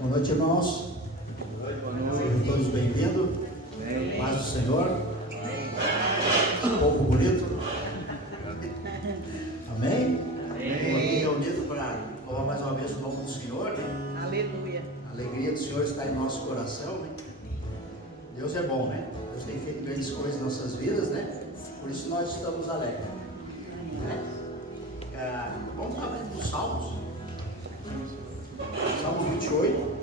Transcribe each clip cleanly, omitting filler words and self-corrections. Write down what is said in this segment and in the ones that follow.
Boa noite, irmãos. Boa noite. Sejam todos bem-vindos. Paz do Senhor. Povo bonito. Amém? Amém. Reunido para falar mais uma vez o nome do Senhor. Aleluia. A alegria do Senhor está em nosso coração, né? Deus é bom, né? Deus tem feito grandes coisas em nossas vidas, né? Por isso nós estamos alegres. Né? Vamos abrir dos Salmos. Salmo 28.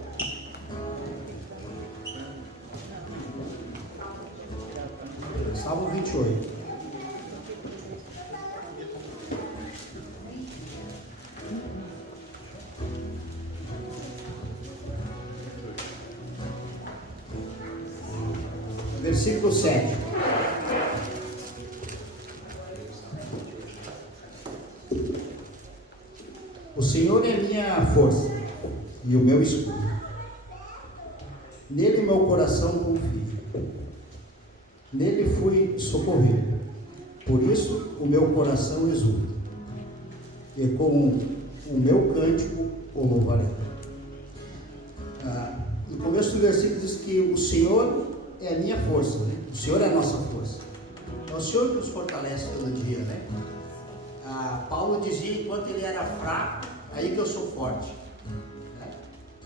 Salmo 28. Versículo 7. O Senhor é minha força e o meu escudo. Nele meu coração confia. Nele fui socorrido. Por isso o meu coração exulta. E com o meu cântico o louvarei. No começo do versículo diz que o Senhor é a minha força, né? O Senhor é a nossa força. É o Senhor que nos fortalece todo dia, né? Paulo dizia, enquanto ele era fraco, aí que eu sou forte. Né?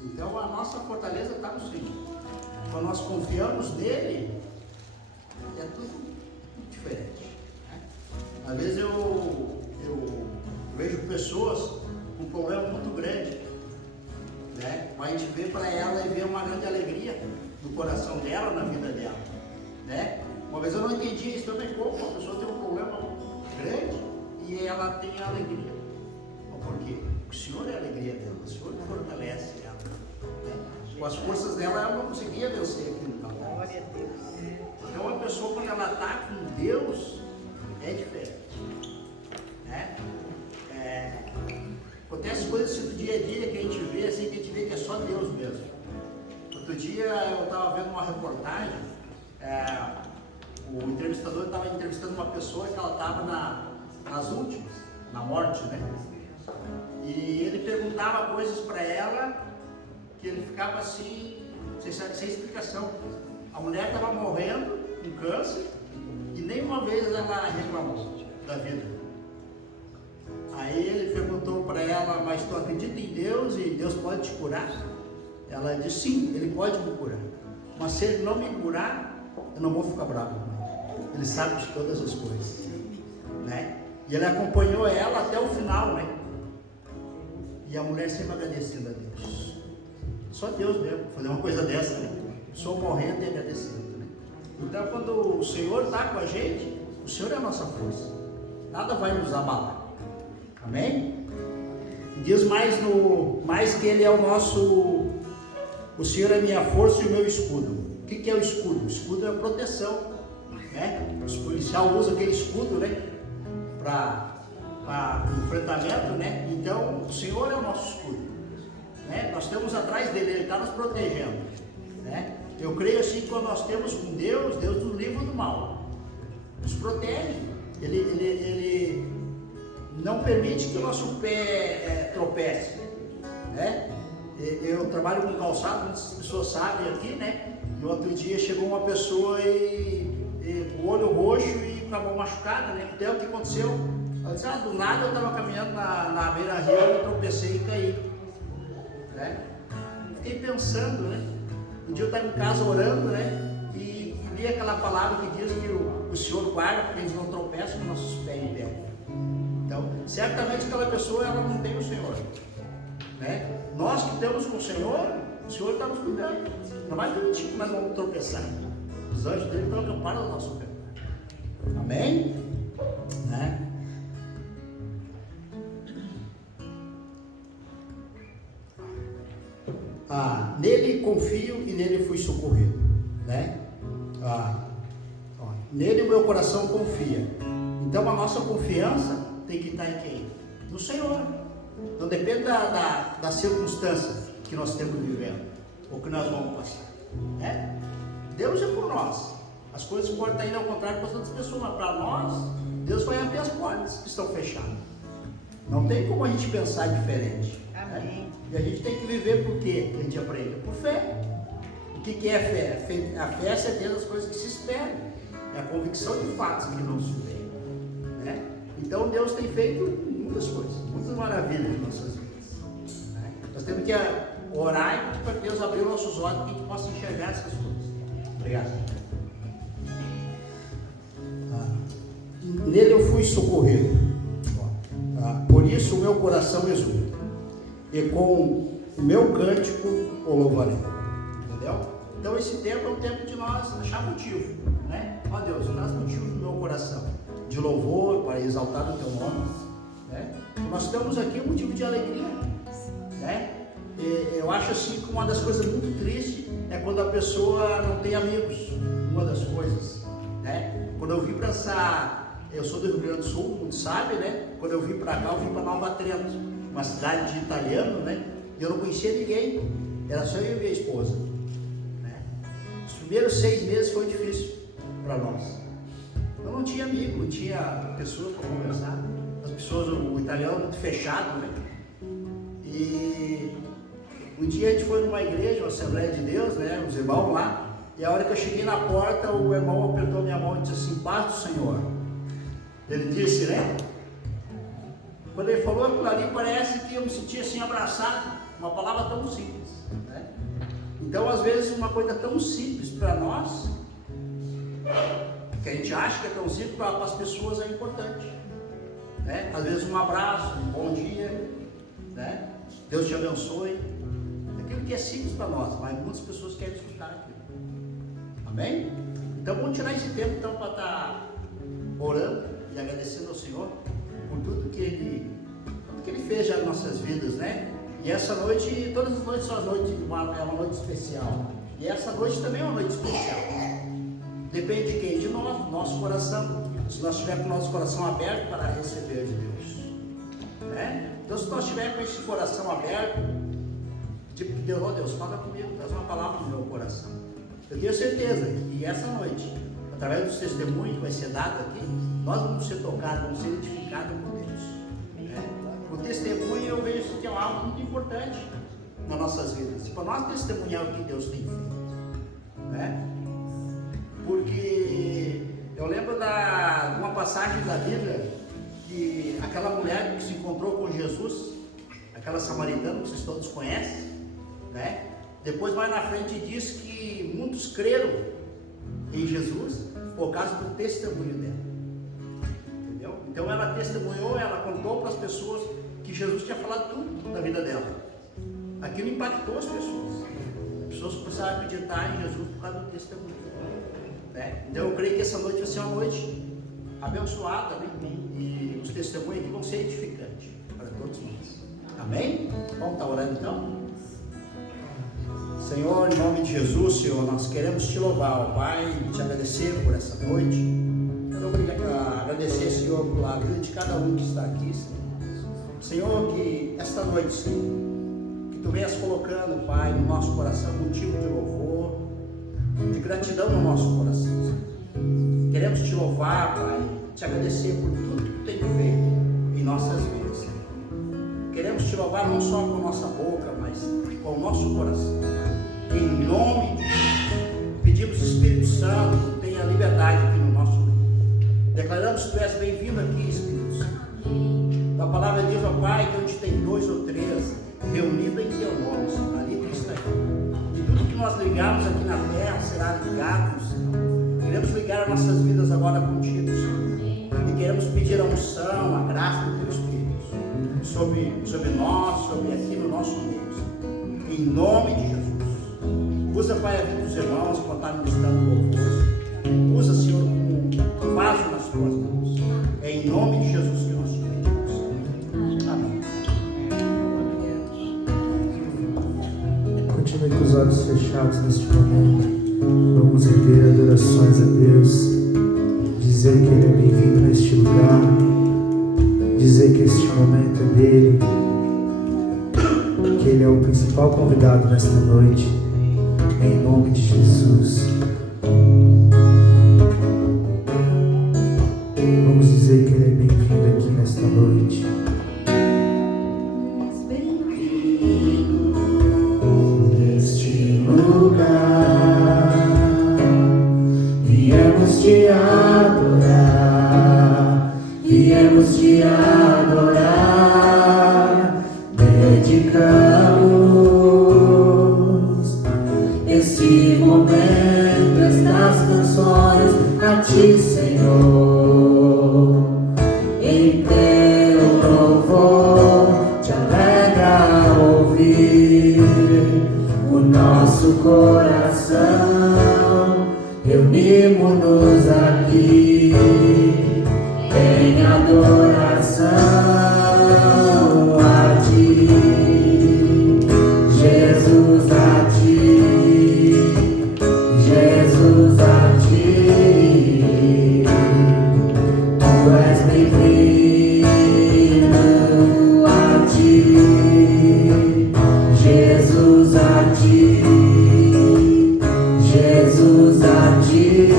Então a nossa fortaleza está no Senhor. Quando nós confiamos nele, é tudo diferente. Né? Às vezes eu vejo pessoas com um problema muito grande. Né? A gente vê para ela e vê uma grande alegria no coração dela, na vida dela. Né? Uma vez eu não entendi isso também, como uma pessoa tem um problema grande e ela tem a alegria. Por quê? Porque o Senhor é a alegria dela, o Senhor fortalece ela. Né? Com as forças dela, ela não conseguia vencer aquilo. Glória a Deus. Então a pessoa, quando ela está com Deus, é diferente. Né? Acontece coisas assim do dia a dia que a gente vê, assim, que a gente vê que é só Deus mesmo. Outro dia eu estava vendo uma reportagem, o entrevistador estava entrevistando uma pessoa que ela estava nas últimas, na morte, né? E ele perguntava coisas para ela que ele ficava assim, sem explicação. A mulher estava morrendo com câncer e nenhuma vez ela reclamou da vida. Aí ele perguntou para ela, mas tu acredita em Deus e Deus pode te curar? Ela disse, sim, ele pode me curar. Mas se ele não me curar, eu não vou ficar bravo com ele. Ele sabe de todas as coisas. Né? E ele acompanhou ela até o final, né? E a mulher sempre agradecendo a Deus. Só Deus mesmo fazer uma coisa dessa, né? Só morrendo e agradecendo, né? Então quando o Senhor está com a gente, o Senhor é a nossa força. Nada vai nos abalar. Amém? Diz mais que Ele é o nosso... O Senhor é a minha força e o meu escudo. O que é o escudo? O escudo é a proteção. Né? Os policiais usam aquele escudo, né? Para enfrentamento, né? Então o Senhor é o nosso escudo. Né? Nós estamos atrás dele, Ele está nos protegendo. Né? Eu creio assim que quando nós temos com Deus, Deus nos livra do mal. Nos protege. Ele não permite que o nosso pé tropece. Né? Eu trabalho com calçado, muitas pessoas sabem aqui, né? E outro dia chegou uma pessoa com o olho roxo e com a mão machucada, né? Então o que aconteceu? Ela disse, do nada eu estava caminhando na beira-rio, eu tropecei e caí. Né? Fiquei pensando, né? Um dia eu estava em casa orando, né? E li aquela palavra que diz que o Senhor guarda porque eles não tropeçam com nossos pés em pé. Então, certamente aquela pessoa ela não tem o Senhor. Né? Nós que estamos com o Senhor está nos cuidando. Não vai permitir que nós vamos tropeçar. Os anjos dele estão acampados ao nosso pé. Amém? Né? Nele confio e nele fui socorrido. Né? Nele o meu coração confia. Então a nossa confiança tem que estar em quem? No Senhor. Não depende da circunstância que nós estamos vivendo, ou que nós vamos passar. Né? Deus é por nós. As coisas podem estar indo ao contrário para as outras pessoas, mas para nós, Deus vai abrir as portas que estão fechadas. Não tem como a gente pensar diferente. Amém. Né? E a gente tem que viver por quê? A gente aprende por fé. O que é fé? A fé é a certeza das coisas que se esperam. É a convicção de fatos que não se veem. Né? Então Deus tem feito muitas coisas, muitas maravilhas em nossas vidas. Né? Nós temos que orar e pedir para Deus abrir nossos olhos para que a gente possa enxergar essas coisas. Obrigado. Nele eu fui socorrido. Por isso o meu coração exulta. E com o meu cântico o louvarei. Entendeu? Então esse tempo é um tempo de nós achar motivo. Né? Ó Deus, traz motivo no meu coração. De louvor, para exaltar o teu nome. Né? Nós estamos aqui um motivo de alegria. Né? Eu acho assim que uma das coisas muito tristes é quando a pessoa não tem amigos. Uma das coisas. Né? Quando eu vim para essa... Eu sou do Rio Grande do Sul, mundo sabe, né? Quando eu vim para cá, eu vim para Nova Trento, uma cidade de italiano, né? E eu não conhecia ninguém, era só eu e minha esposa. Né? Os primeiros 6 meses foi difícil para nós. Eu não tinha amigo, não tinha pessoas para conversar. As pessoas, o italiano muito fechado, né? E um dia a gente foi numa igreja, uma Assembleia de Deus, né? Os irmãos lá. E a hora que eu cheguei na porta, o irmão apertou minha mão e disse assim: paz do Senhor. Ele disse, né? Quando ele falou aquilo ali, parece que eu me sentia assim abraçado. Uma palavra tão simples, né? Então, às vezes, uma coisa tão simples para nós, que a gente acha que é tão simples, para as pessoas é importante. Né? Às vezes, um abraço, um bom dia, né? Deus te abençoe. Aquilo que é simples para nós, mas muitas pessoas querem escutar aquilo. Amém? Então, vamos tirar esse tempo então, para estar orando e agradecendo ao Senhor por tudo que Ele fez já em nossas vidas, né? E essa noite, todas as noites são as noites, é uma noite especial. E essa noite também é uma noite especial. Depende de quem? De nós, do nosso coração. Se nós estivermos com o nosso coração aberto para receber de Deus. Né? Então, se nós estivermos com esse coração aberto, tipo, Deus, oh Deus, fala comigo, traz uma palavra no meu coração. Eu tenho certeza que essa noite, através dos testemunhos que vai ser dado aqui, nós vamos ser tocados, vamos ser identificados por Deus. Né? O testemunho, eu vejo que é algo muito importante nas nossas vidas. Para nós testemunhar o que Deus tem feito. Né? Porque eu lembro de uma passagem da Bíblia que aquela mulher que se encontrou com Jesus, aquela samaritana que vocês todos conhecem, né? Depois mais na frente diz que muitos creram em Jesus por causa do testemunho dela. Entendeu? Então ela testemunhou, ela contou para as pessoas que Jesus tinha falado tudo da vida dela. Aquilo impactou as pessoas. As pessoas começaram a acreditar em Jesus por causa do testemunho. Né? Então eu creio que essa noite vai ser uma noite abençoada, né? E os testemunhos aqui vão ser edificantes para todos nós. Amém? Vamos estar orando então? Senhor, em nome de Jesus, Senhor, nós queremos te louvar, ó Pai, e te agradecer por essa noite. Quero agradecer, Senhor, pela vida de cada um que está aqui, Senhor. Senhor, que esta noite, Senhor, que Tu venhas colocando, Pai, no nosso coração motivo de louvor, de gratidão no nosso coração, Senhor. Queremos te louvar, Pai, te agradecer por tudo que Tu tem feito em nossas vidas, Senhor. Queremos te louvar não só com a nossa boca, mas com o nosso coração. Em nome de Jesus, pedimos, Espírito Santo, tenha liberdade aqui no nosso meio. Declaramos que Tu és bem-vindo aqui, Espírito Santo. A palavra diz, ó Pai, que onde tem 2 ou 3 reunidos em Teu nome, Senhor, ali Tu está. E tudo que nós ligarmos aqui na terra será ligado, Senhor. Queremos ligar as nossas vidas agora contigo, Senhor. E queremos pedir a unção, a graça do Teu Espírito sobre nós, sobre aqui no nosso meio, Senhor. Em nome de Jesus. Usa, Pai, a vida dos irmãos que estão ministrando louvor. Usa, Senhor, como vaso nas Tuas mãos. É em nome de Jesus que nós te pedimos. Amém. Continue com os olhos fechados neste momento. Vamos render adorações a Deus. Dizer que Ele é bem-vindo neste lugar. Dizer que este momento é dele. Que Ele é o principal convidado nesta noite. Em nome de Jesus. Vamos dizer que Ele é bem-vindo aqui nesta noite. Bem-vindo. dedicamos este momento, estas canções a Ti, Senhor. Em Teu louvor te alegra ouvir o nosso coração. Reunimos-nos aqui em adoração a Ti, Jesus, a Ti, Jesus, a Ti. Tu és bem-vindo a Ti, Jesus, a Ti, Jesus, a Ti.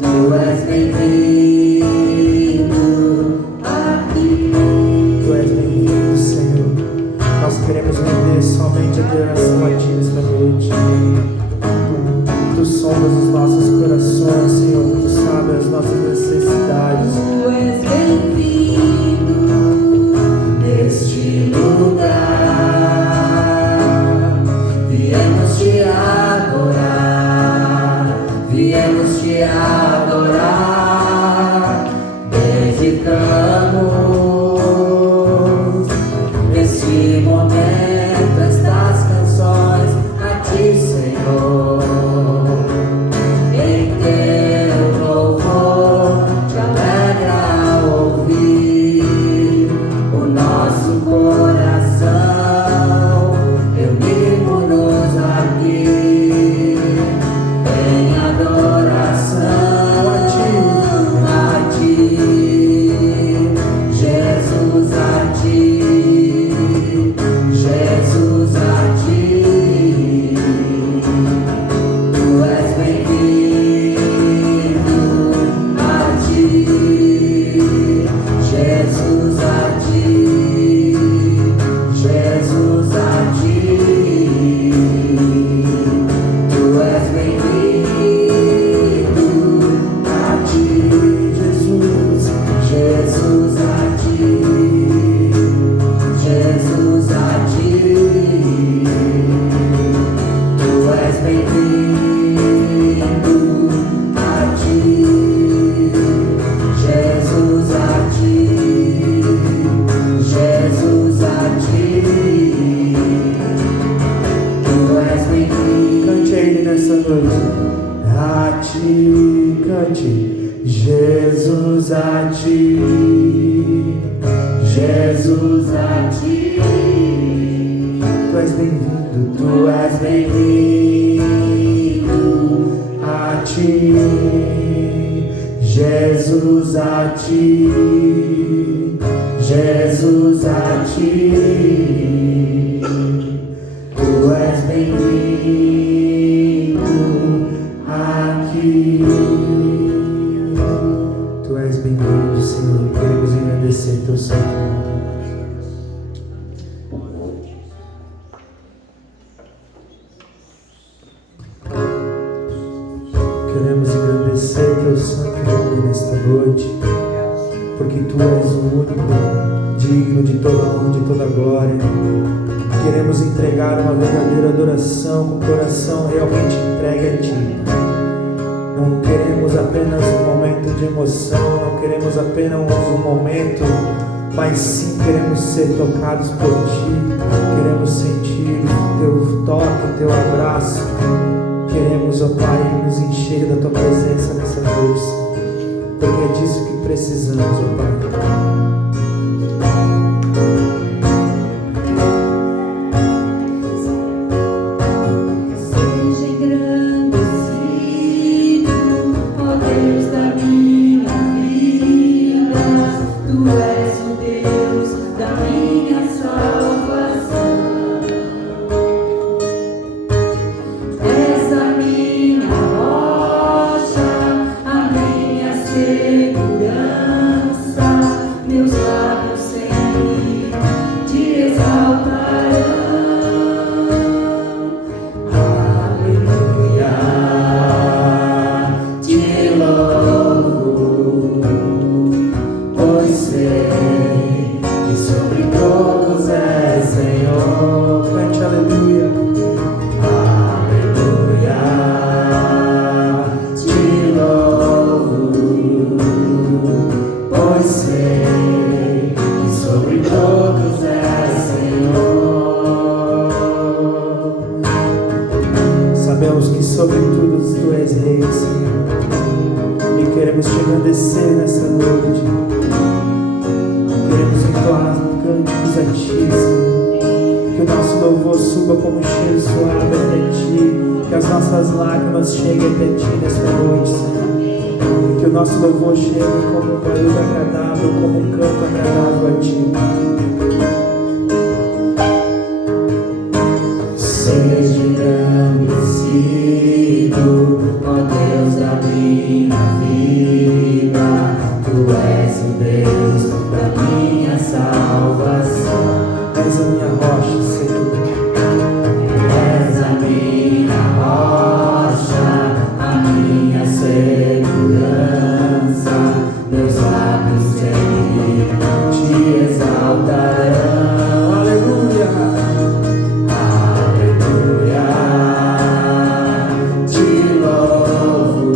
Tu és bem-vindo aqui. Tu és bem-vindo, Senhor. Nós queremos render somente a adoração a Ti nesta noite. Tu sondas os nossos corações, Senhor. Tu sabes as nossas necessidades. Tu és bem-vindo Neste lugar, viemos te adorar, viemos te adorar, dedicamos este momento, estas canções a Ti, Senhor. Em Teu louvor te alegra ouvir o nosso coração. Reunimos-nos aqui em adoração a Ti, Jesus, a Ti, Jesus, a Ti. Tu és bem-vindo a Ti, Jesus, a Ti, Jesus, a Ti. Tu és bem-vindo a Ti, Jesus, Jesus, a Ti, Jesus, a Ti. Tu és bem-vindo a Ti, Jesus, a Ti, Jesus, a Ti. Tu és bem-vindo. Cante a Ele nessa noite. A Ti, cante. Jesus, a Ti, Jesus, a Ti. Tu és bem-vindo, Tu és bem-vindo a Ti, Jesus, a Ti, Jesus, a Ti. Tu és bem-vindo aqui. Tu és bem-vindo, Senhor. Queremos agradecer Teu santo nome. Queremos agradecer Teu santo nome nesta noite, porque Tu és o único digno de toda honra, de toda glória. Queremos entregar uma verdadeira adoração com o coração realmente entregue a Ti. Não queremos apenas um momento de emoção, não queremos apenas um momento, mas sim queremos ser tocados por Ti. Queremos sentir o Teu toque, o Teu abraço. Queremos, ó Pai, nos encher da Tua presença nessa noite, porque é disso que precisamos, ó Pai. Meu louvor suba como um cheiro suave até Ti, que as nossas lágrimas cheguem até Ti nesta noite, Senhor. Que o nosso louvor chegue como um barulho agradável, como um canto agradável a Ti, Seja engrandecido, ó Deus da minha vida, Tu és o Deus da minha salvação. És a minha rocha, Senhor. És a minha rocha, a minha segurança, meus lábios te exaltarão. Aleluia. Aleluia, te louvo,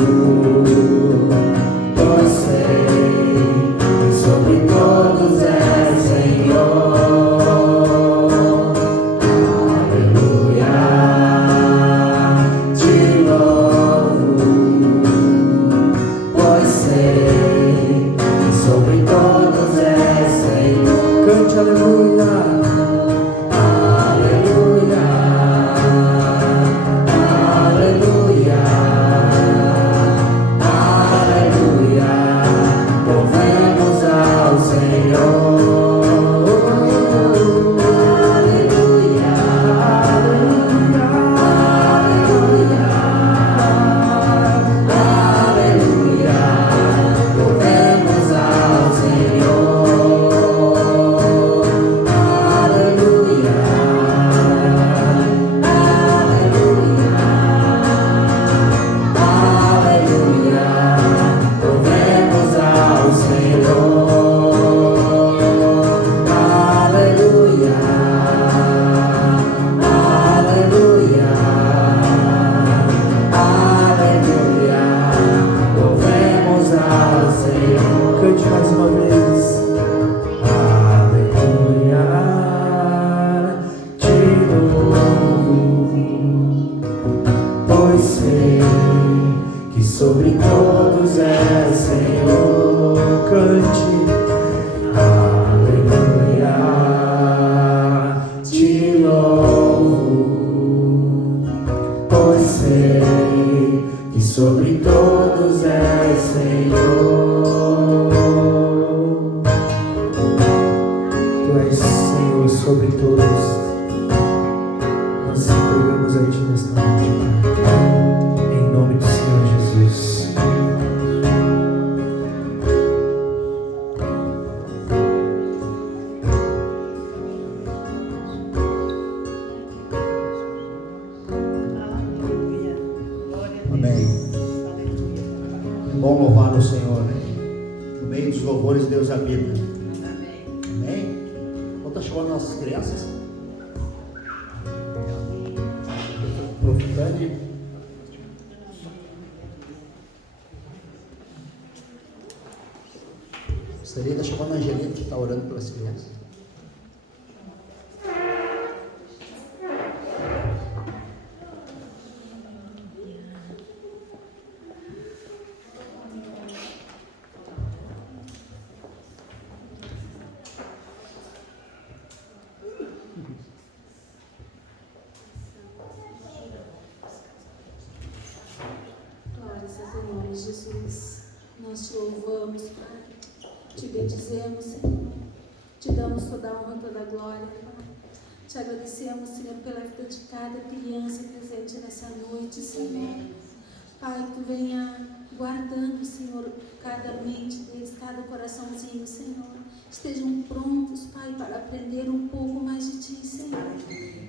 pois sei que sobre todos és Senhor. Aleluia, te louvo, pois sei que sobre todos és Senhor. Cante aleluia. Cante mais uma vez. Aleluia, te louvo, pois sei que sobre todos és Senhor. Cante. Aleluia, te louvo, pois sei que sobre todos és Senhor. Tu és Senhor sobre todos. Nós nos entregamos a Ti nesta noite, Pai. Em nome do Senhor Jesus. Aleluia. Glória a Deus. Amém. Aleluia. É bom louvar o Senhor, né? No meio dos louvores, Deus habita. Amém. Amém? Então está chamando nossas crianças. Profitane. Gostaria de estar chamando a Angelina, que está orando pelas crianças. Glórias a teu nome, Jesus. Nós te louvamos, Pai. Te bendizemos, Senhor. Te damos toda a honra, toda a glória, Pai. Te agradecemos, Senhor, pela vida de cada criança presente nessa noite, Senhor. Pai, que Tu venha guardando, Senhor, cada mente deles, cada coraçãozinho, Senhor. Estejam prontos, Pai, para aprender um pouco mais de Ti, Senhor.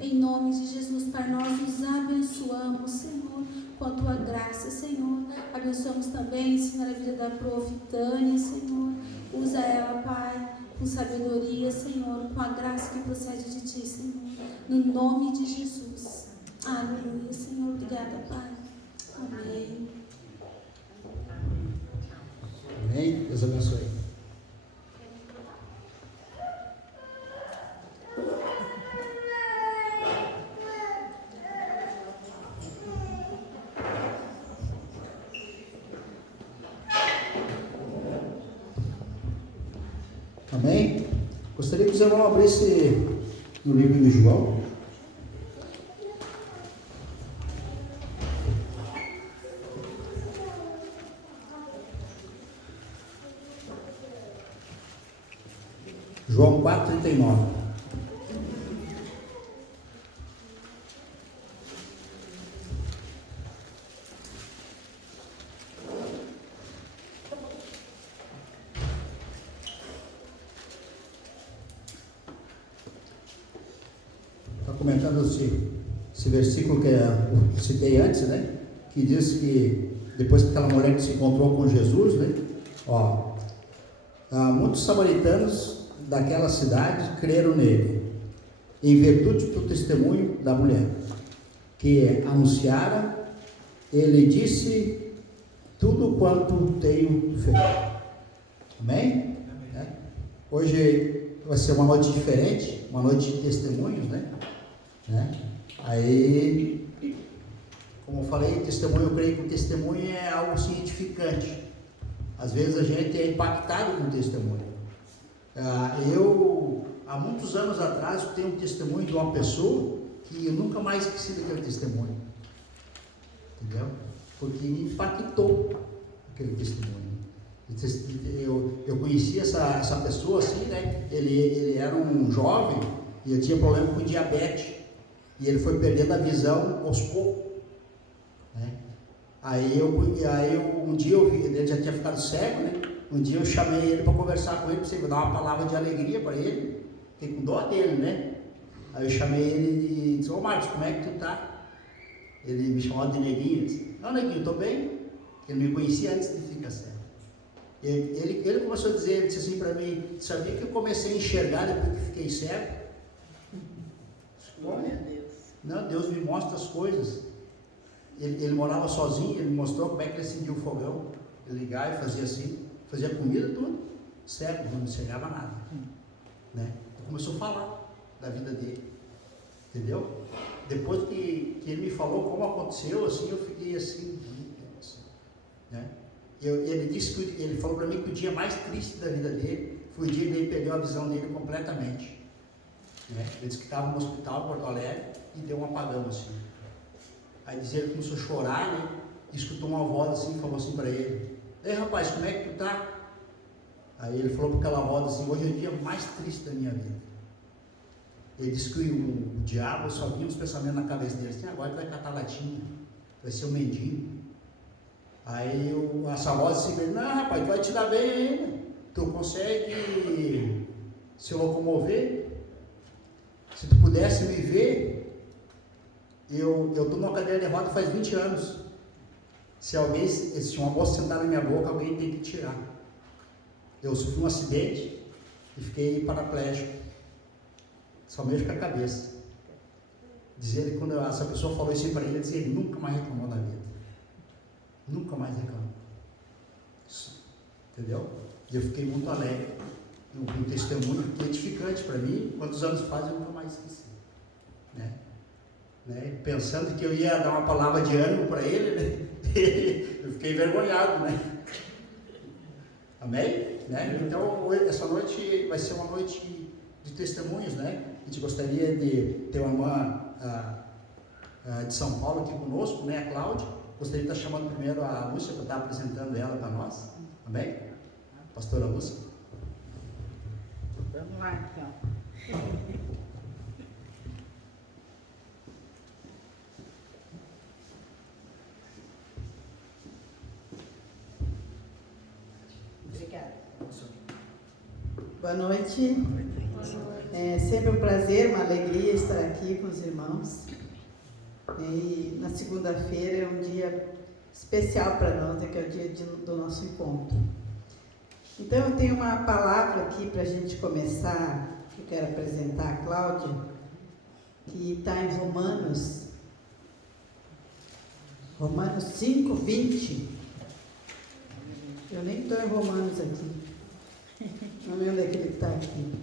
Em nome de Jesus, Pai, nós nos abençoamos, Senhor, com a Tua graça, Senhor. Abençoamos também, Senhor, a vida da Profitânia, Senhor. Usa ela, Pai, com sabedoria, Senhor, com a graça que procede de Ti, Senhor. No nome de Jesus. Aleluia, Senhor. Obrigada, Pai. Amém. Amém? Deus abençoe. Amém? Gostaria que os irmãos abrissem no livro de João, 49. Está comentando esse versículo que eu citei antes, né? Que diz que depois que aquela mulher que se encontrou com Jesus, né? Ó, muitos samaritanos daquela cidade creram nele, em virtude do testemunho da mulher, que anunciara, ele disse tudo quanto tenho feito. Amém? Hoje vai ser uma noite diferente, uma noite de testemunhos, né? Aí, como eu falei, testemunho, eu creio que o testemunho é algo assim edificante. Às vezes a gente é impactado com o testemunho. Eu, há muitos anos atrás, tenho um testemunho de uma pessoa que eu nunca mais esqueci daquele testemunho. Entendeu? Porque me impactou aquele testemunho. Eu conheci essa pessoa assim, né? Ele era um jovem e ele tinha problema com diabetes. E ele foi perdendo a visão aos poucos. Né? Aí um dia eu vi, ele já tinha ficado cego, né? Um dia eu chamei ele para conversar com ele, para dar uma palavra de alegria para ele. Fiquei com dó dele, né? Aí eu chamei ele e disse: ô Marcos, como é que tu tá? Ele me chamou de Neguinho. Disse: não, Neguinho, estou bem. Ele me conhecia antes de ficar cego. Ele começou a dizer, ele disse assim para mim: sabia que eu comecei a enxergar depois que fiquei cego? Glória a Deus. Não, Deus me mostra as coisas. Ele morava sozinho, ele mostrou como é que ele acendia o fogão. Ele ligava e fazia assim, fazia comida, tudo. Cego, não enxergava nada. Né? Ele começou a falar da vida dele. Entendeu? Depois que ele me falou como aconteceu, assim, eu fiquei assim, né? Ele falou para mim que o dia mais triste da vida dele foi o dia que ele perdeu a visão dele completamente. Né? Ele disse que estava no hospital em Porto Alegre e deu um apagão assim. Aí dizia, ele começou a chorar, né? E escutou uma voz assim, falou assim para ele: ei rapaz, como é que tu tá? Aí ele falou para aquela voz assim: hoje é o dia mais triste da minha vida. Ele disse que o diabo só vinha os pensamentos na cabeça dele assim: agora ele vai catar latinha, vai ser um mendigo. Aí essa voz assim: não rapaz, tu vai te dar bem ainda, tu consegue se locomover. Se tu pudesse me ver, eu estou numa cadeira de roda faz 20 anos. Se uma moça sentar na minha boca, alguém tem que tirar. Eu sofri um acidente e fiquei paraplégico. Só mexo com a cabeça. Dizia ele, quando essa pessoa falou isso para ele, dizia, ele nunca mais reclamou na vida. Nunca mais reclamou. Entendeu? E eu fiquei muito alegre. Um testemunho que é edificante para mim. Quantos anos faz, eu nunca mais esqueci. Né? Pensando que eu ia dar uma palavra de ânimo para ele, né? Eu fiquei envergonhado, né? Amém? Né? Então, essa noite vai ser uma noite de testemunhos, né? A gente gostaria de ter uma irmã de São Paulo aqui conosco, né? A Cláudia. Gostaria de estar chamando primeiro a Lúcia para estar apresentando ela para nós. Amém? Pastora Lúcia. Vamos lá, então. Obrigada. Boa noite. É sempre um prazer, uma alegria estar aqui com os irmãos. E na segunda-feira é um dia especial para nós, né, que é o dia do nosso encontro. Então eu tenho uma palavra aqui para a gente começar, que eu quero apresentar a Cláudia, que está em Romanos 5, 20. Eu nem estou em Romanos aqui. Não lembro onde é que ele está aqui.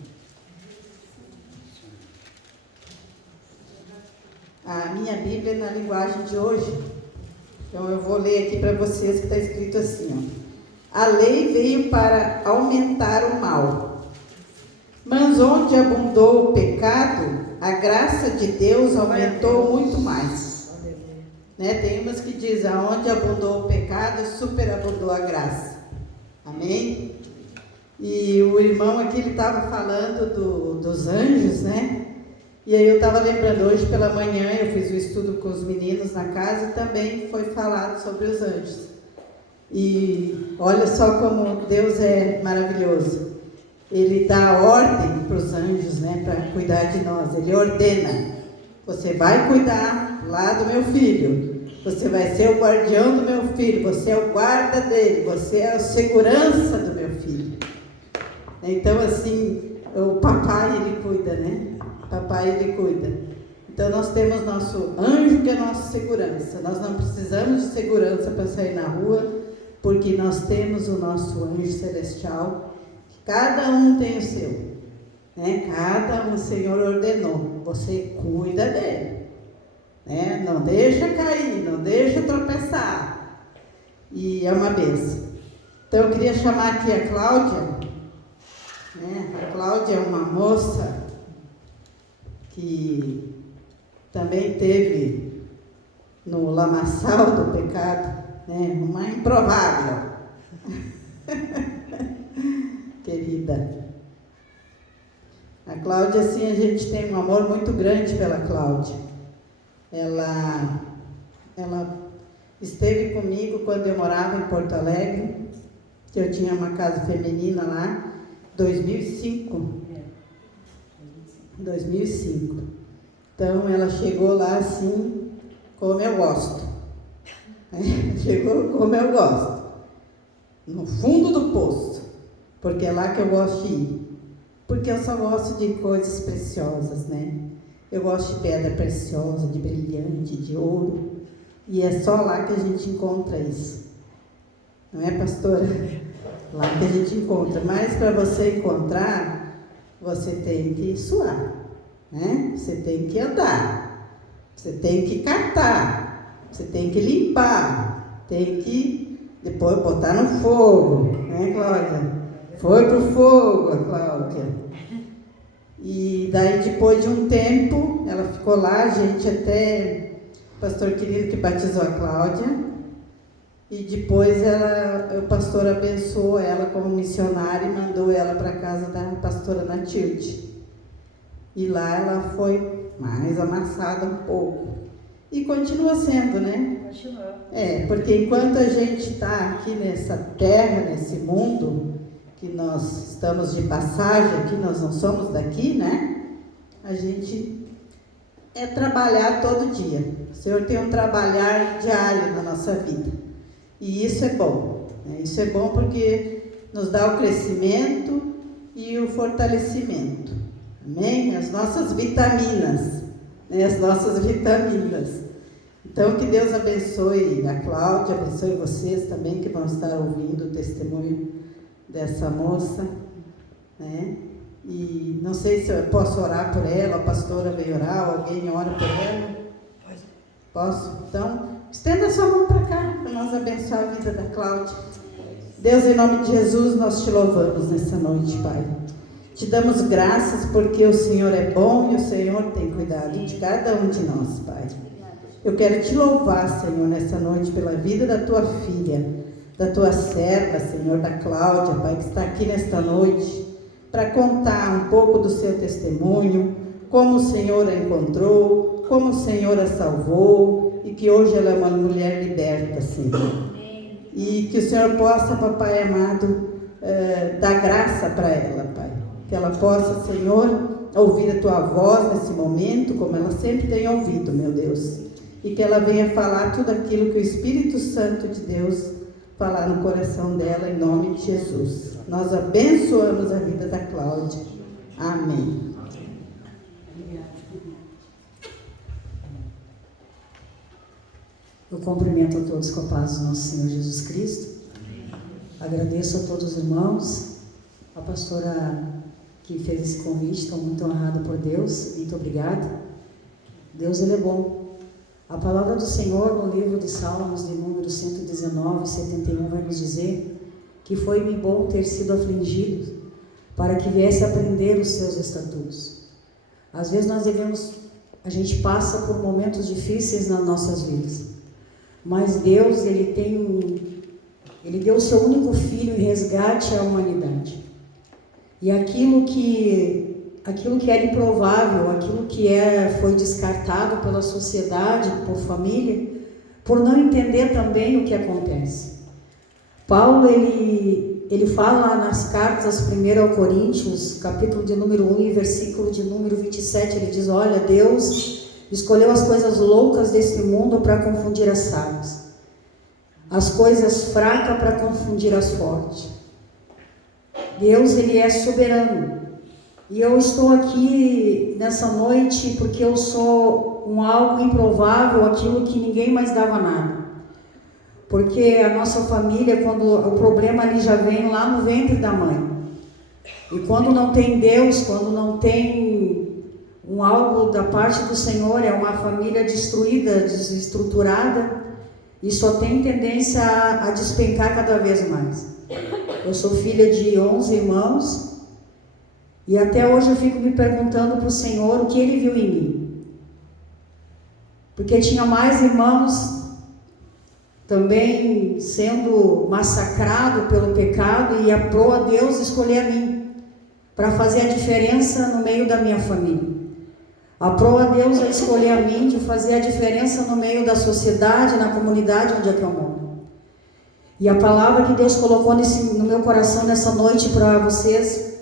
A minha Bíblia é na linguagem de hoje. Então eu vou ler aqui para vocês, que está escrito assim, ó. A lei veio para aumentar o mal. Mas onde abundou o pecado, a graça de Deus aumentou muito mais. Né? Tem umas que dizem, aonde abundou o pecado, superabundou a graça. Amém? E o irmão aqui, ele estava falando dos anjos, né? E aí eu estava lembrando, hoje pela manhã eu fiz um estudo com os meninos na casa e também foi falado sobre os anjos. E olha só como Deus é maravilhoso. Ele dá ordem para os anjos, né, para cuidar de nós. Ele ordena: você vai cuidar lá do meu filho, você vai ser o guardião do meu filho, você é o guarda dele, você é a segurança do meu filho. Então, assim, o papai, ele cuida, né? Papai, ele cuida. Então, nós temos nosso anjo, que é a nossa segurança. Nós não precisamos de segurança para sair na rua, porque nós temos o nosso anjo celestial. Cada um tem o seu, né? Cada um o Senhor ordenou. Você cuida dele, né? Não deixa cair, não deixa tropeçar. E é uma bênção. Então, eu queria chamar aqui a Cláudia. A Cláudia é uma moça que também teve no lamaçal do pecado, né? Uma improvável. Querida. A Cláudia, assim, a gente tem um amor muito grande pela Cláudia. Ela esteve comigo quando eu morava em Porto Alegre, que eu tinha uma casa feminina lá. 2005. Então, ela chegou lá assim, como eu gosto. Chegou como eu gosto. No fundo do poço. Porque é lá que eu gosto de ir. Porque eu só gosto de coisas preciosas, né? Eu gosto de pedra preciosa, de brilhante, de ouro. E é só lá que a gente encontra isso. Não é, pastora? Lá que a gente encontra. Mas para você encontrar, você tem que suar, né? Você tem que andar, você tem que catar, você tem que limpar, tem que depois botar no fogo, né, Cláudia? Foi pro fogo a Cláudia. E daí, depois de um tempo, ela ficou lá, a gente até, o pastor querido que batizou a Cláudia. E depois o pastor abençoou ela como missionária e mandou ela para a casa da pastora Natilde. E lá ela foi mais amassada um pouco. E continua sendo, né? Continua. Porque enquanto a gente está aqui nessa terra, nesse mundo, que nós estamos de passagem aqui, nós não somos daqui, né? A gente trabalhar todo dia. O Senhor tem um trabalhar diário na nossa vida. E isso é bom, né? Isso é bom porque nos dá o crescimento e o fortalecimento. Amém? As nossas vitaminas, né? As nossas vitaminas. Então, que Deus abençoe a Cláudia, abençoe vocês também que vão estar ouvindo o testemunho dessa moça, né? E não sei se eu posso orar por ela, a pastora veio orar, alguém ora por ela? Posso? Então, estenda a sua mão para cá, para nós abençoar a vida da Cláudia. Deus, em nome de Jesus, nós te louvamos nessa noite, Pai. Te damos graças porque o Senhor é bom e o Senhor tem cuidado de cada um de nós, Pai. Eu quero te louvar, Senhor, nessa noite pela vida da tua filha, da tua serva, Senhor, da Cláudia, Pai, que está aqui nesta noite para contar um pouco do seu testemunho, como o Senhor a encontrou, como o Senhor a salvou e que hoje ela é uma mulher liberta, Senhor. E que o Senhor possa, Papai amado, dar graça para ela, Pai. Que ela possa, Senhor, ouvir a tua voz nesse momento, como ela sempre tem ouvido, meu Deus. E que ela venha falar tudo aquilo que o Espírito Santo de Deus falar no coração dela, em nome de Jesus. Nós abençoamos a vida da Cláudia. Amém. Eu cumprimento a todos com a paz do nosso Senhor Jesus Cristo. Agradeço a todos os irmãos, a pastora que fez esse convite, estou muito honrada por Deus, muito obrigada. Deus, Ele é bom. A palavra do Senhor no livro de Salmos, de número 119, 71, vai nos dizer que foi-me bom ter sido afligido, para que viesse a aprender os seus estatutos. Às vezes a gente passa por momentos difíceis nas nossas vidas, mas Deus, Ele deu o seu único Filho em resgate à humanidade. E aquilo que era improvável, aquilo que foi descartado pela sociedade, por família, por não entender também o que acontece. Paulo, ele fala nas cartas 1 Coríntios, capítulo de número 1 e versículo de número 27, ele diz: olha, Deus escolheu as coisas loucas deste mundo para confundir as sábias, as coisas fracas para confundir as fortes. Deus, ele é soberano. E eu estou aqui nessa noite porque eu sou algo improvável, aquilo que ninguém mais dava nada. Porque a nossa família, quando o problema ali já vem lá no ventre da mãe. E quando não tem Deus, quando não tem algo da parte do Senhor, é uma família destruída, desestruturada, e só tem tendência a despencar cada vez mais. Eu sou filha de 11 irmãos, e até hoje eu fico me perguntando para o Senhor o que Ele viu em mim. Porque tinha mais irmãos também sendo massacrados pelo pecado, e aprou a Deus escolher a mim para fazer a diferença no meio da minha família. Aprou a Deus a escolher a mim de fazer a diferença no meio da sociedade, na comunidade onde é que eu moro. E a palavra que Deus colocou no meu coração nessa noite para vocês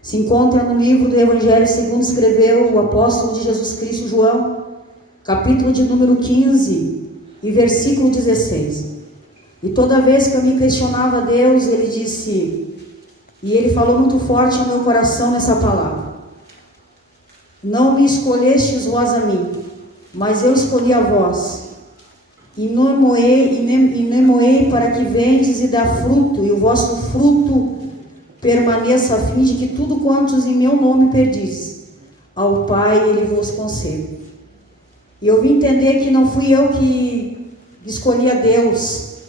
se encontra no livro do Evangelho segundo escreveu o apóstolo de Jesus Cristo, João, capítulo de número 15 e versículo 16. E toda vez que eu me questionava a Deus, Ele disse, e Ele falou muito forte no meu coração nessa palavra: não me escolhestes vós a mim, mas eu escolhi a vós, e não moei para que vendes e dá fruto, e o vosso fruto permaneça, a fim de que tudo quantos em meu nome perdis, ao Pai Ele vos concede. E eu vim entender que não fui eu que escolhi a Deus,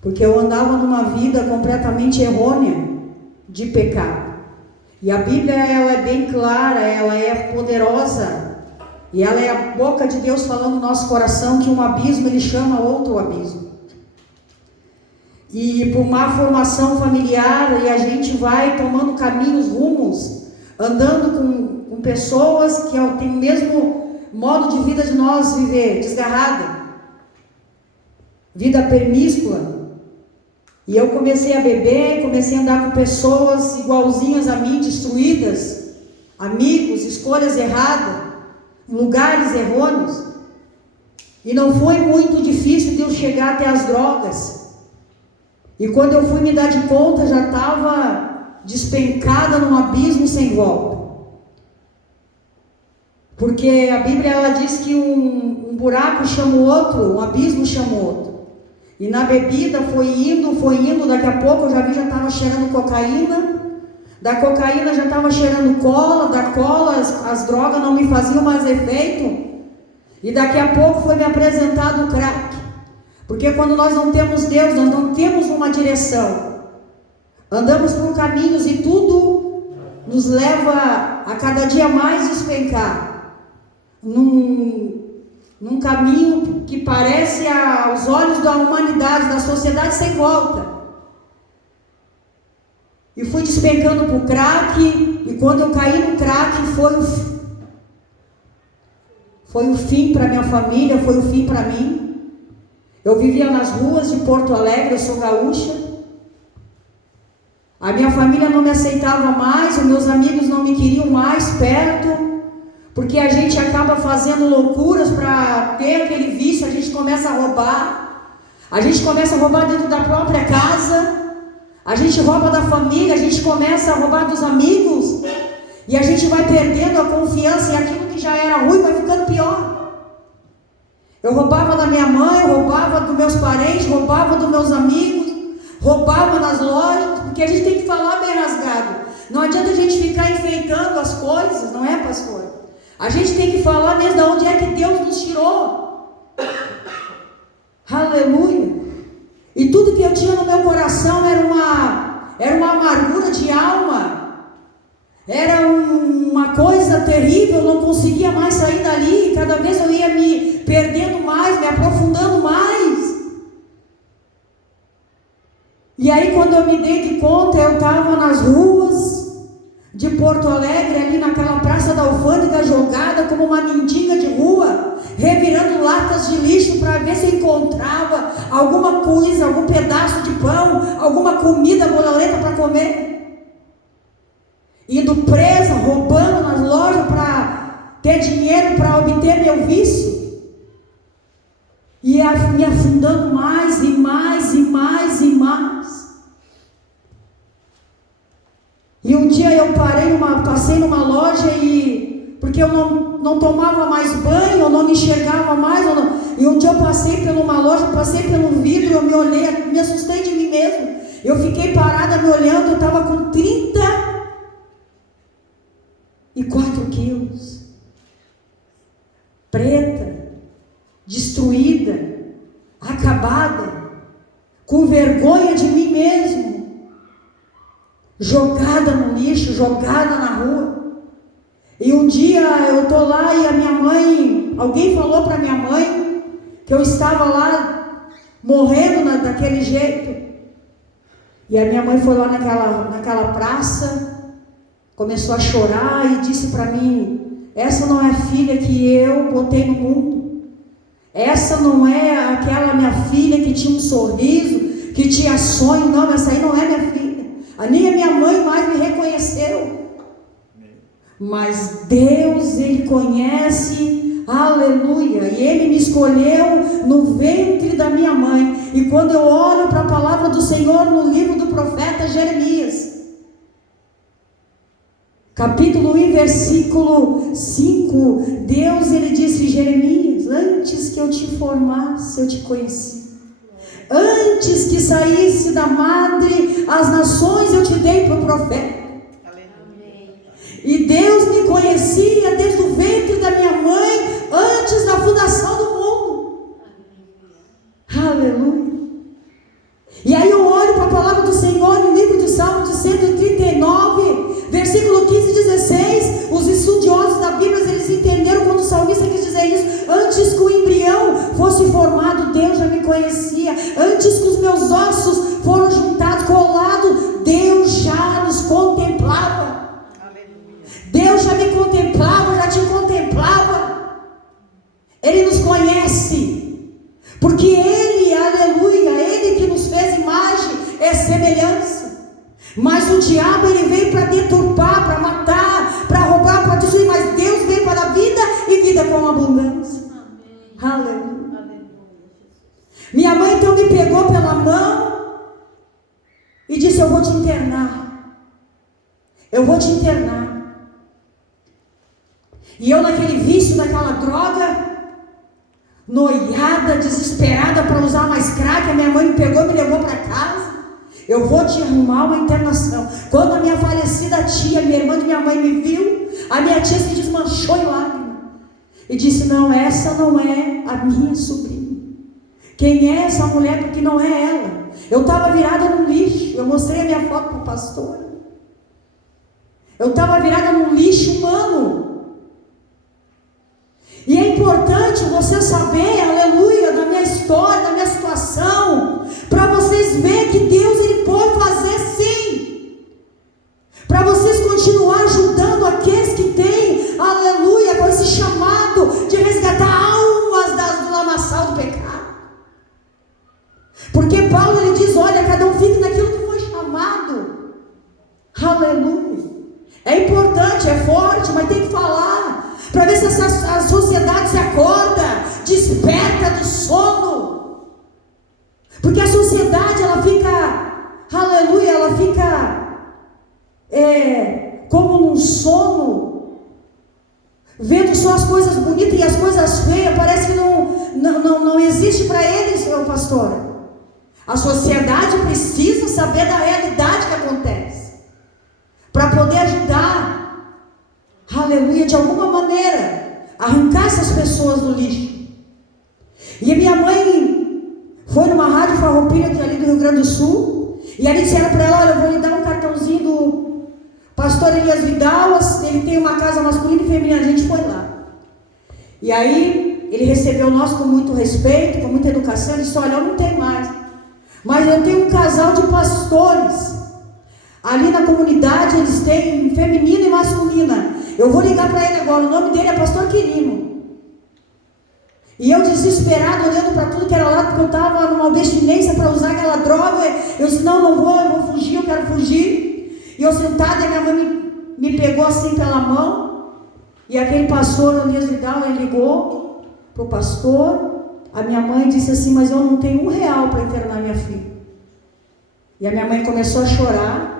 porque eu andava numa vida completamente errônea de pecado. E a Bíblia, ela é bem clara, ela é poderosa, e ela é a boca de Deus falando no nosso coração que um abismo, ele chama outro abismo. E por má formação familiar, e a gente vai tomando caminhos, rumos, andando com pessoas que têm o mesmo modo de vida de nós viver, desgarrada, vida permíscua. E eu comecei a beber, comecei a andar com pessoas igualzinhas a mim, destruídas, amigos, escolhas erradas, lugares errôneos. E não foi muito difícil de eu chegar até as drogas. E quando eu fui me dar de conta, já estava despencada num abismo sem volta. Porque a Bíblia, ela diz que um buraco chama o outro, um abismo chama o outro. E na bebida foi indo, daqui a pouco eu já estava cheirando cocaína, da cocaína já estava cheirando cola, da cola as drogas não me faziam mais efeito, e daqui a pouco foi me apresentado o crack. Porque quando nós não temos Deus, nós não temos uma direção, andamos por caminhos e tudo nos leva a cada dia mais despencar, num caminho que parece aos olhos da humanidade, da sociedade, sem volta. E fui despencando para o crack, e quando eu caí no crack, foi o fim para minha família, foi o fim para mim. Eu vivia nas ruas de Porto Alegre, eu sou gaúcha. A minha família não me aceitava mais, os meus amigos não me queriam mais perto, porque a gente acaba fazendo loucuras para ter aquele vício, a gente começa a roubar. A gente começa a roubar dentro da própria casa, a gente rouba da família, a gente começa a roubar dos amigos, e a gente vai perdendo a confiança, e aquilo que já era ruim vai ficando pior. Eu roubava da minha mãe, roubava dos meus parentes, roubava dos meus amigos, roubava nas lojas, porque a gente tem que falar bem rasgado. Não adianta a gente ficar enfeitando as coisas, não é, pastor? A gente tem que falar mesmo de onde é que Deus nos tirou. Aleluia. E tudo que eu tinha no meu coração era uma amargura de alma. Era uma coisa terrível, eu não conseguia mais sair dali. Cada vez eu ia me perdendo mais, me aprofundando mais. E aí, quando eu me dei de conta, eu estava nas ruas de Porto Alegre, ali naquela Praça da Alfândega, jogada como uma mendiga de rua, revirando latas de lixo para ver se encontrava alguma coisa, algum pedaço de pão, alguma comida bolorenta para comer. Indo presa, roubando nas lojas para ter dinheiro para obter meu vício. E me afundando mais e mais e mais e mais. E um dia eu passei numa loja porque eu não tomava mais banho, eu não me enxergava mais. E um dia eu passei por uma loja, passei pelo vidro, eu me olhei, me assustei de mim mesmo. Eu fiquei parada me olhando, eu estava com 34 quilos. Preta, destruída, acabada, com vergonha de mim mesmo, jogada no lixo, jogada na rua. E um dia eu estou lá e a minha mãe, alguém falou para minha mãe que eu estava lá morrendo daquele jeito. E a minha mãe foi lá naquela praça, começou a chorar e disse para mim: essa não é a filha que eu botei no mundo. Essa não é aquela minha filha que tinha um sorriso, que tinha sonho. Não, essa aí não é minha filha. Nem a minha mãe mais me reconheceu. Mas Deus, Ele conhece, aleluia. E Ele me escolheu no ventre da minha mãe. E quando eu olho para a palavra do Senhor no livro do profeta Jeremias, capítulo 1, versículo 5, Deus, Ele disse: Jeremias, antes que eu te formasse, eu te conheci. Antes que saísse da madre, as nações eu te dei para o profeta. E Deus me conhecia desde o ventre da minha mãe, antes da fundação do mundo. Aleluia. E aí eu olho para a palavra do Senhor no livro de Salmo de 139, versículo 15 e 16. Os estudiosos da Bíblia, eles entenderam quando o salmista quis dizer isso. Antes que o embrião fosse formado, Deus já me conhecia. Antes que os meus ossos foram juntados, colados, Deus já nos contemplava. Deus já me contemplava, já te contemplava. Ele nos conhece, porque Ele, aleluia, Ele que nos fez imagem e semelhança. Mas o diabo, ele veio para deturpar, para matar, para roubar, para destruir. Mas Deus veio para a vida e vida com abundância. Aleluia. Minha mãe então me pegou pela mão e disse: eu vou te internar. Eu vou te internar. E eu naquele vício, naquela droga, noiada, desesperada para usar mais crack, a minha mãe me pegou e me levou para casa. Eu vou te arrumar uma internação. Quando a minha falecida tia, minha irmã de minha mãe, me viu, a minha tia se desmanchou em lágrimas e disse: não, essa não é a minha sobrinha. Quem é essa mulher? Porque não é ela. Eu estava virada num lixo. Eu mostrei a minha foto para o pastor. Eu estava virada num lixo humano. E é importante você saber, aleluia, da minha história, da minha situação, para vocês verem que Deus, Ele pode fazer sim, para vocês continuar ajudando aqueles que têm, aleluia, com esse chamado de resgatar almas do lamaçal do pecado. Porque Paulo, ele diz: olha, cada um fique naquilo que foi chamado. Aleluia. É importante, é forte, mas tem que falar, para ver se a sociedade se acorda, desperta do sono. Porque a sociedade, ela fica, aleluia, ela fica como num sono, vendo só as coisas bonitas e as coisas feias. Parece que não existe para eles, meu pastor. A sociedade precisa saber da realidade que acontece, para poder ajudar, aleluia, de alguma maneira, arrancar essas pessoas do lixo. E a minha mãe foi numa rádio farroupilha ali do Rio Grande do Sul, e ali disseram para ela: olha, eu vou lhe dar um cartãozinho do pastor Elias Vidal, ele tem uma casa masculina e feminina. A gente foi lá. E aí, ele recebeu nós com muito respeito, com muita educação, e disse: olha, eu não tenho mais, Mas eu tenho um casal de pastores. Ali na comunidade eles têm feminina e masculina. Eu vou ligar para ele agora, o nome dele é Pastor Quirino. E eu desesperado, olhando para tudo que era lá, porque eu estava numa abstinência para usar aquela droga. Eu disse, não vou, eu vou fugir, eu quero fugir. E eu sentada, e minha mãe me pegou assim pela mão. E aquele pastor, o Elias Vidal, ele ligou para o pastor. A minha mãe disse assim, mas eu não tenho R$1 para internar minha filha. E a minha mãe começou a chorar,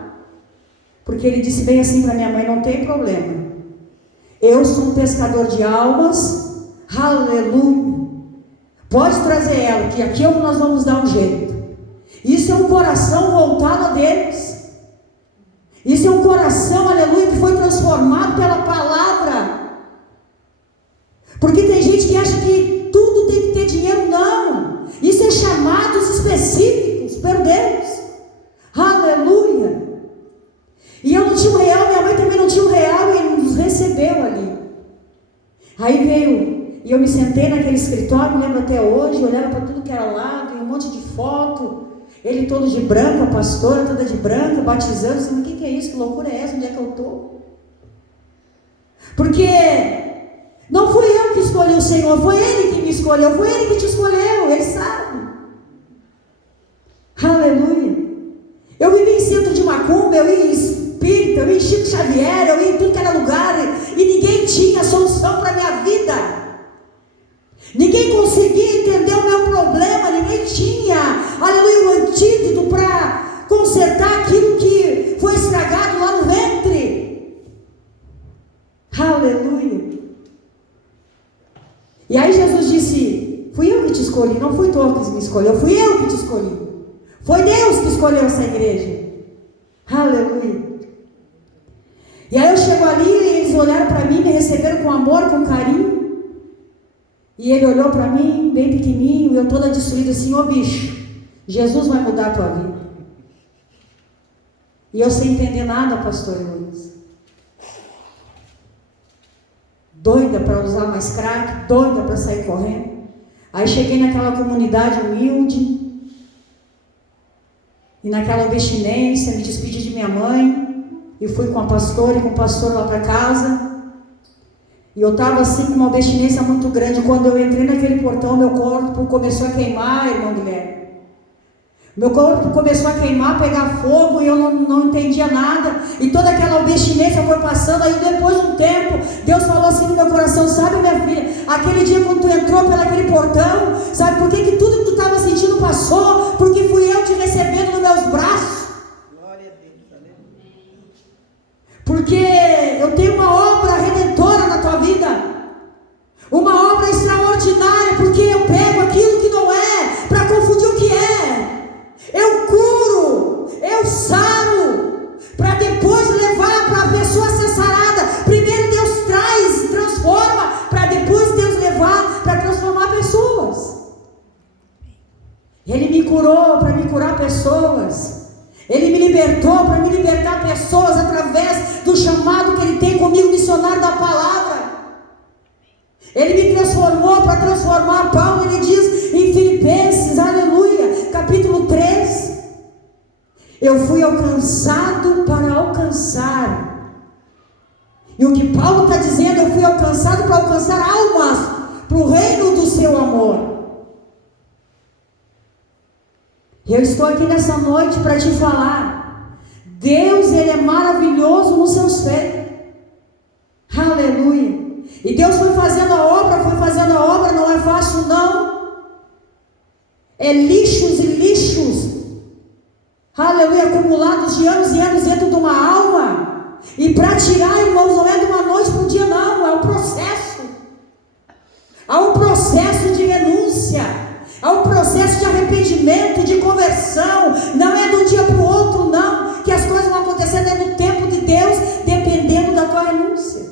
porque ele disse bem assim para minha mãe, não tem problema. Eu sou um pescador de almas, aleluia. Pode trazer ela, que aqui nós vamos dar um jeito. Isso é um coração voltado a Deus. Isso é um coração, aleluia, que foi transformado pela palavra. Porque tem gente que acha que tudo tem que ter dinheiro. Não. Isso é chamados específicos por Deus. Aleluia. E eu não tinha R$1, minha mãe também não tinha R$1, e ele nos recebeu ali. Aí veio, e eu me sentei naquele escritório, me lembro até hoje, olhava para tudo que era lado, e um monte de foto, ele todo de branco, a pastora toda de branco, batizando, assim, o que é isso, que loucura é essa, onde é que eu estou? Porque não fui eu que escolhi o Senhor, foi Ele que me escolheu, foi Ele que te escolheu, Ele sabe. Aleluia. Eu vivi em centro de macumba, eu ia em espírita, eu ia em Chico Xavier, eu ia em tudo que era lugar, e ninguém tinha solução para a minha vida. Ninguém conseguia entender o meu problema, ninguém tinha, aleluia, o antídoto para consertar aquilo que foi estragado lá no ventre. Aleluia. E aí Jesus disse, fui eu que te escolhi, não fui tu que me escolheu, fui eu que te escolhi. Foi Deus que escolheu essa igreja. Aleluia. E aí eu chego ali, e eles olharam para mim, me receberam com amor, com carinho. E ele olhou para mim, bem pequenininho, e eu toda destruída assim, ô bicho, Jesus vai mudar a tua vida. E eu sem entender nada, pastor Luiz. Doida para usar mais crack, doida para sair correndo. Aí cheguei naquela comunidade humilde, e naquela abstinência, me despedi de minha mãe, e fui com a pastora e com o pastor lá para casa. E eu estava assim com uma abstinência muito grande. Quando eu entrei naquele portão, meu corpo começou a queimar, irmão Guilherme. Meu corpo começou a queimar, pegar fogo, e eu não entendia nada. E toda aquela abstinência foi passando. Aí depois de um tempo, Deus falou assim no meu coração, sabe, minha filha, aquele dia quando tu entrou pelaquele portão, sabe por que tudo que tu estava sentindo passou? Porque fui eu te recebendo nos meus braços. Glória a Deus, aleluia. Porque eu tenho uma obra redentora na tua vida, uma obra extraordinária, porque eu pego aquilo que não é para confundir o que é. Eu curo, eu saro, para depois levar para a pessoa ser sarada. Primeiro Deus traz, transforma, para depois Deus levar para transformar pessoas. Ele me curou para me curar pessoas. Ele me libertou para me libertar pessoas através do chamado que Ele tem comigo, missionário da palavra. Ele me transformou para transformar. Paulo, ele diz em Filipenses, aleluia, capítulo 3, eu fui alcançado para alcançar. E o que Paulo está dizendo, eu fui alcançado para alcançar almas para o reino do seu amor. Eu estou aqui nessa noite para te falar, Deus, Ele é maravilhoso nos seus feitos. Aleluia. E Deus foi fazendo a obra, não é fácil não. É lixos e lixos, aleluia, acumulados de anos e anos dentro de uma alma. E para tirar, irmãos, não é de uma noite para um dia não, é um processo. Há um processo de renúncia, há um processo de arrependimento, de conversão. Não é de um dia para o outro não, que as coisas vão acontecendo, é do tempo de Deus, dependendo da tua renúncia.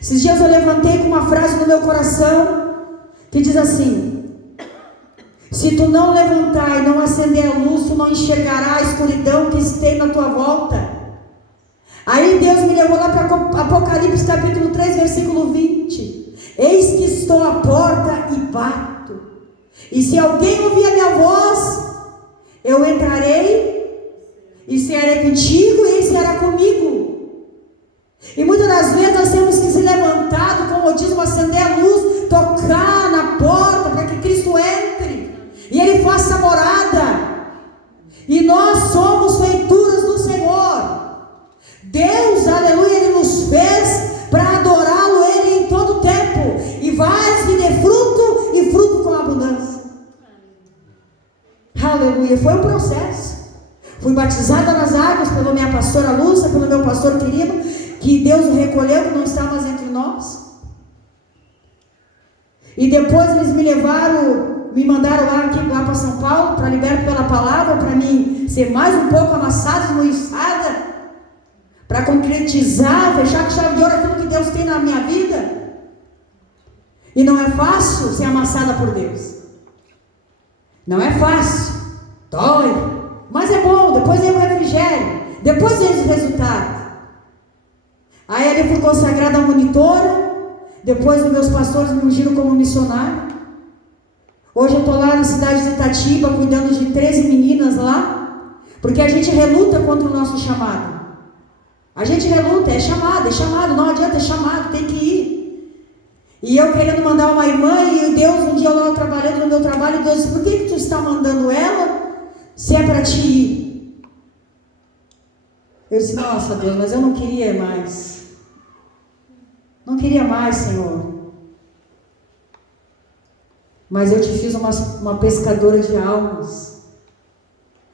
Esses dias eu levantei com uma frase no meu coração, que diz assim: se tu não levantar e não acender a luz, tu não enxergará a escuridão que tem na tua volta. Aí Deus me levou lá para Apocalipse capítulo 3, versículo 20. Eis que estou à porta e bato. E se alguém ouvir a minha voz Eu entrarei e cearei contigo e ele ceará comigo. E muitas das vezes nós temos que se levantar, como eu disse, acender a luz, tocar na porta para que Cristo entre e Ele faça morada. E nós somos feituras do Senhor. Deus, aleluia, Ele nos fez para adorá-lo, Ele em todo tempo. E vai que dê fruto e fruto com abundância. Aleluia, foi um processo. Fui batizada nas águas pela minha pastora Lúcia, pelo meu pastor querido, que Deus o recolheu, que não está mais entre nós. E depois eles me mandaram lá para São Paulo, para liberto pela palavra, para mim ser mais um pouco amassada, esmoiçada, para concretizar, fechar com chave de ouro aquilo que Deus tem na minha vida. E não é fácil ser amassada por Deus. Não é fácil, dói, mas é bom. Depois vem o refrigério, depois vem os resultados. Aí ele fui consagrada monitora. Depois os meus pastores me ungiram como missionário. Hoje eu estou lá na cidade de Itatiba, cuidando de 13 meninas lá, porque a gente reluta contra o nosso chamado. A gente reluta, é chamado, não adianta, é chamado, tem que ir. E eu querendo mandar uma irmã, e Deus, um dia eu lá trabalhando no meu trabalho, Deus disse: por que tu está mandando ela, se é para ti ir? Eu disse: nossa Deus, mas eu não queria mais. Não queria mais, Senhor. Mas eu te fiz uma pescadora de almas.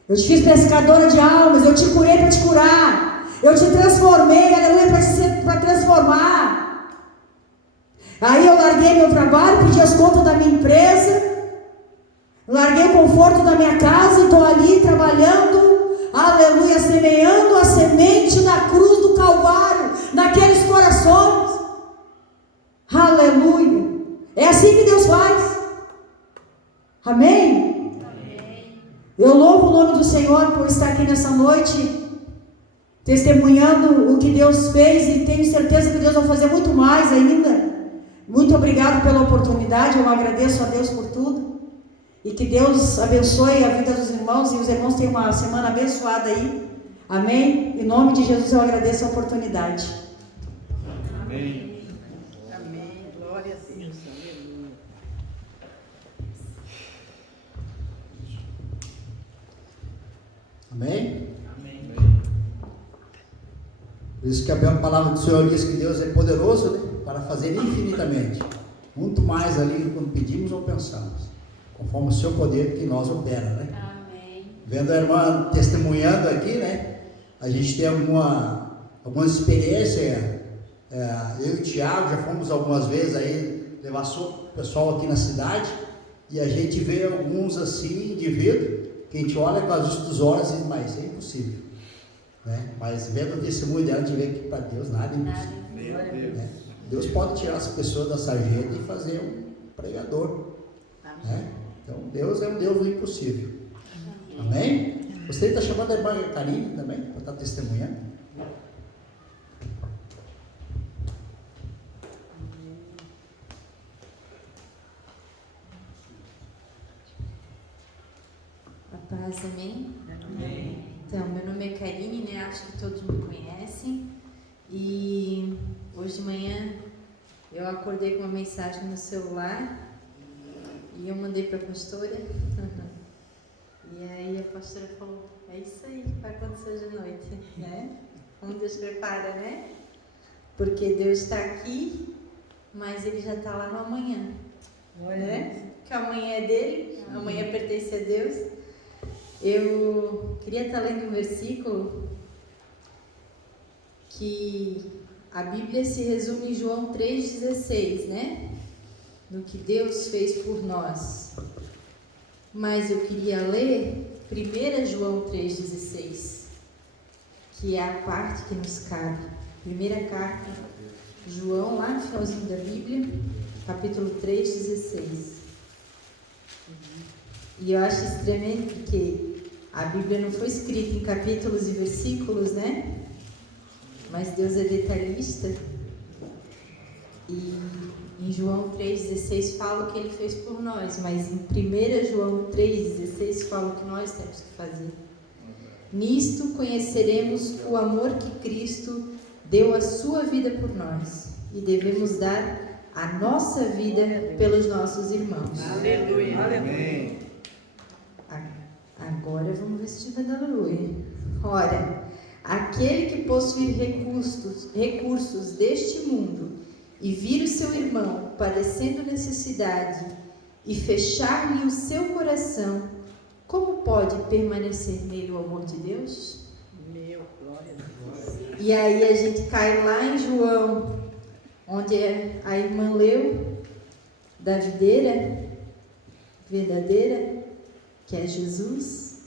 Eu te fiz pescadora de almas. Eu te curei para te curar. Eu te transformei, aleluia, para transformar. Aí eu larguei meu trabalho, pedi as contas da minha empresa, larguei o conforto da minha casa e estou ali trabalhando, aleluia, semeando a semente na cruz do Calvário, naqueles corações. Aleluia. É assim que Deus faz. Amém? Amém. Eu louvo o nome do Senhor por estar aqui nessa noite, testemunhando o que Deus fez, e tenho certeza que Deus vai fazer muito mais ainda. Muito obrigado pela oportunidade, eu agradeço a Deus por tudo. E que Deus abençoe a vida dos irmãos, e os irmãos tenham uma semana abençoada aí. Amém? Em nome de Jesus eu agradeço a oportunidade. Amém. Glória a Deus. Amém? Amém. Por isso que a palavra do Senhor diz que Deus é poderoso, né, para fazer infinitamente, muito mais ali do que pedimos ou pensamos, conforme o seu poder que nós opera, né? Amém. Vendo a irmã testemunhando aqui, né, a gente tem alguma experiência. Eu e o Tiago já fomos algumas vezes aí levar o pessoal aqui na cidade, e a gente vê alguns assim, indivíduos, que a gente olha com as vistas dos olhos e diz: mas é impossível, né? Mas vendo o testemunho dela, a gente vê que para Deus nada é impossível, né? Deus pode tirar as pessoas da sarjeta e fazer um pregador, né? Então Deus é um Deus do impossível. Amém? Você está chamando a irmã Karine também para estar testemunhando? Paz, amém? Amém. Então, meu nome é Karine, né? Acho que todos me conhecem. E hoje de manhã eu acordei com uma mensagem no celular e eu mandei para a pastora. E aí a pastora falou: é isso aí que vai acontecer hoje à noite, né? Como Deus prepara, né? Porque Deus está aqui, mas Ele já está lá no amanhã, né? Porque amanhã é dele, amanhã pertence a Deus. Eu queria estar lendo um versículo que a Bíblia se resume em João 3,16, né? No que Deus fez por nós. Mas eu queria ler 1 João 3,16, que é a parte que nos cabe. Primeira carta, João, lá no finalzinho da Bíblia, capítulo 3,16. E eu acho isso tremendo porque a Bíblia não foi escrita em capítulos e versículos, né? Mas Deus é detalhista. E em em João 3,16 fala o que ele fez por nós, mas em 1 João 3,16 fala o que nós temos que fazer. Nisto conheceremos o amor que Cristo deu a sua vida por nós e devemos dar a nossa vida pelos nossos irmãos. Aleluia. Amém. Agora vamos ver se estiver dando aleluia. Ora, aquele que possuir recursos deste mundo e vir o seu irmão padecendo necessidade e fechar-lhe o seu coração, como pode permanecer nele o amor de Deus? Meu, glória a Deus. E aí a gente cai lá em João, onde a irmã leu da videira verdadeira, que é Jesus,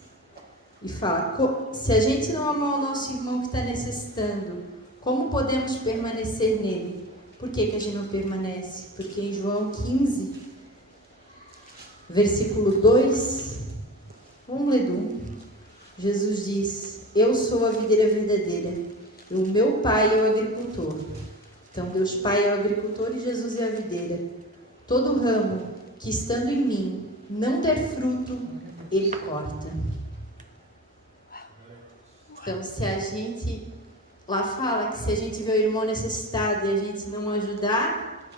e fala, se a gente não amar o nosso irmão que está necessitando, como podemos permanecer nele? Por que a gente não permanece? Porque em João 15, versículo 2, vamos ler do 1, Jesus diz, eu sou a videira verdadeira, e o meu pai é o agricultor. Então Deus Pai é o agricultor e Jesus é a videira. Todo ramo que estando em mim não der fruto, ele corta. Então se a gente, lá fala que se a gente vê o irmão necessitado e a gente não ajudar,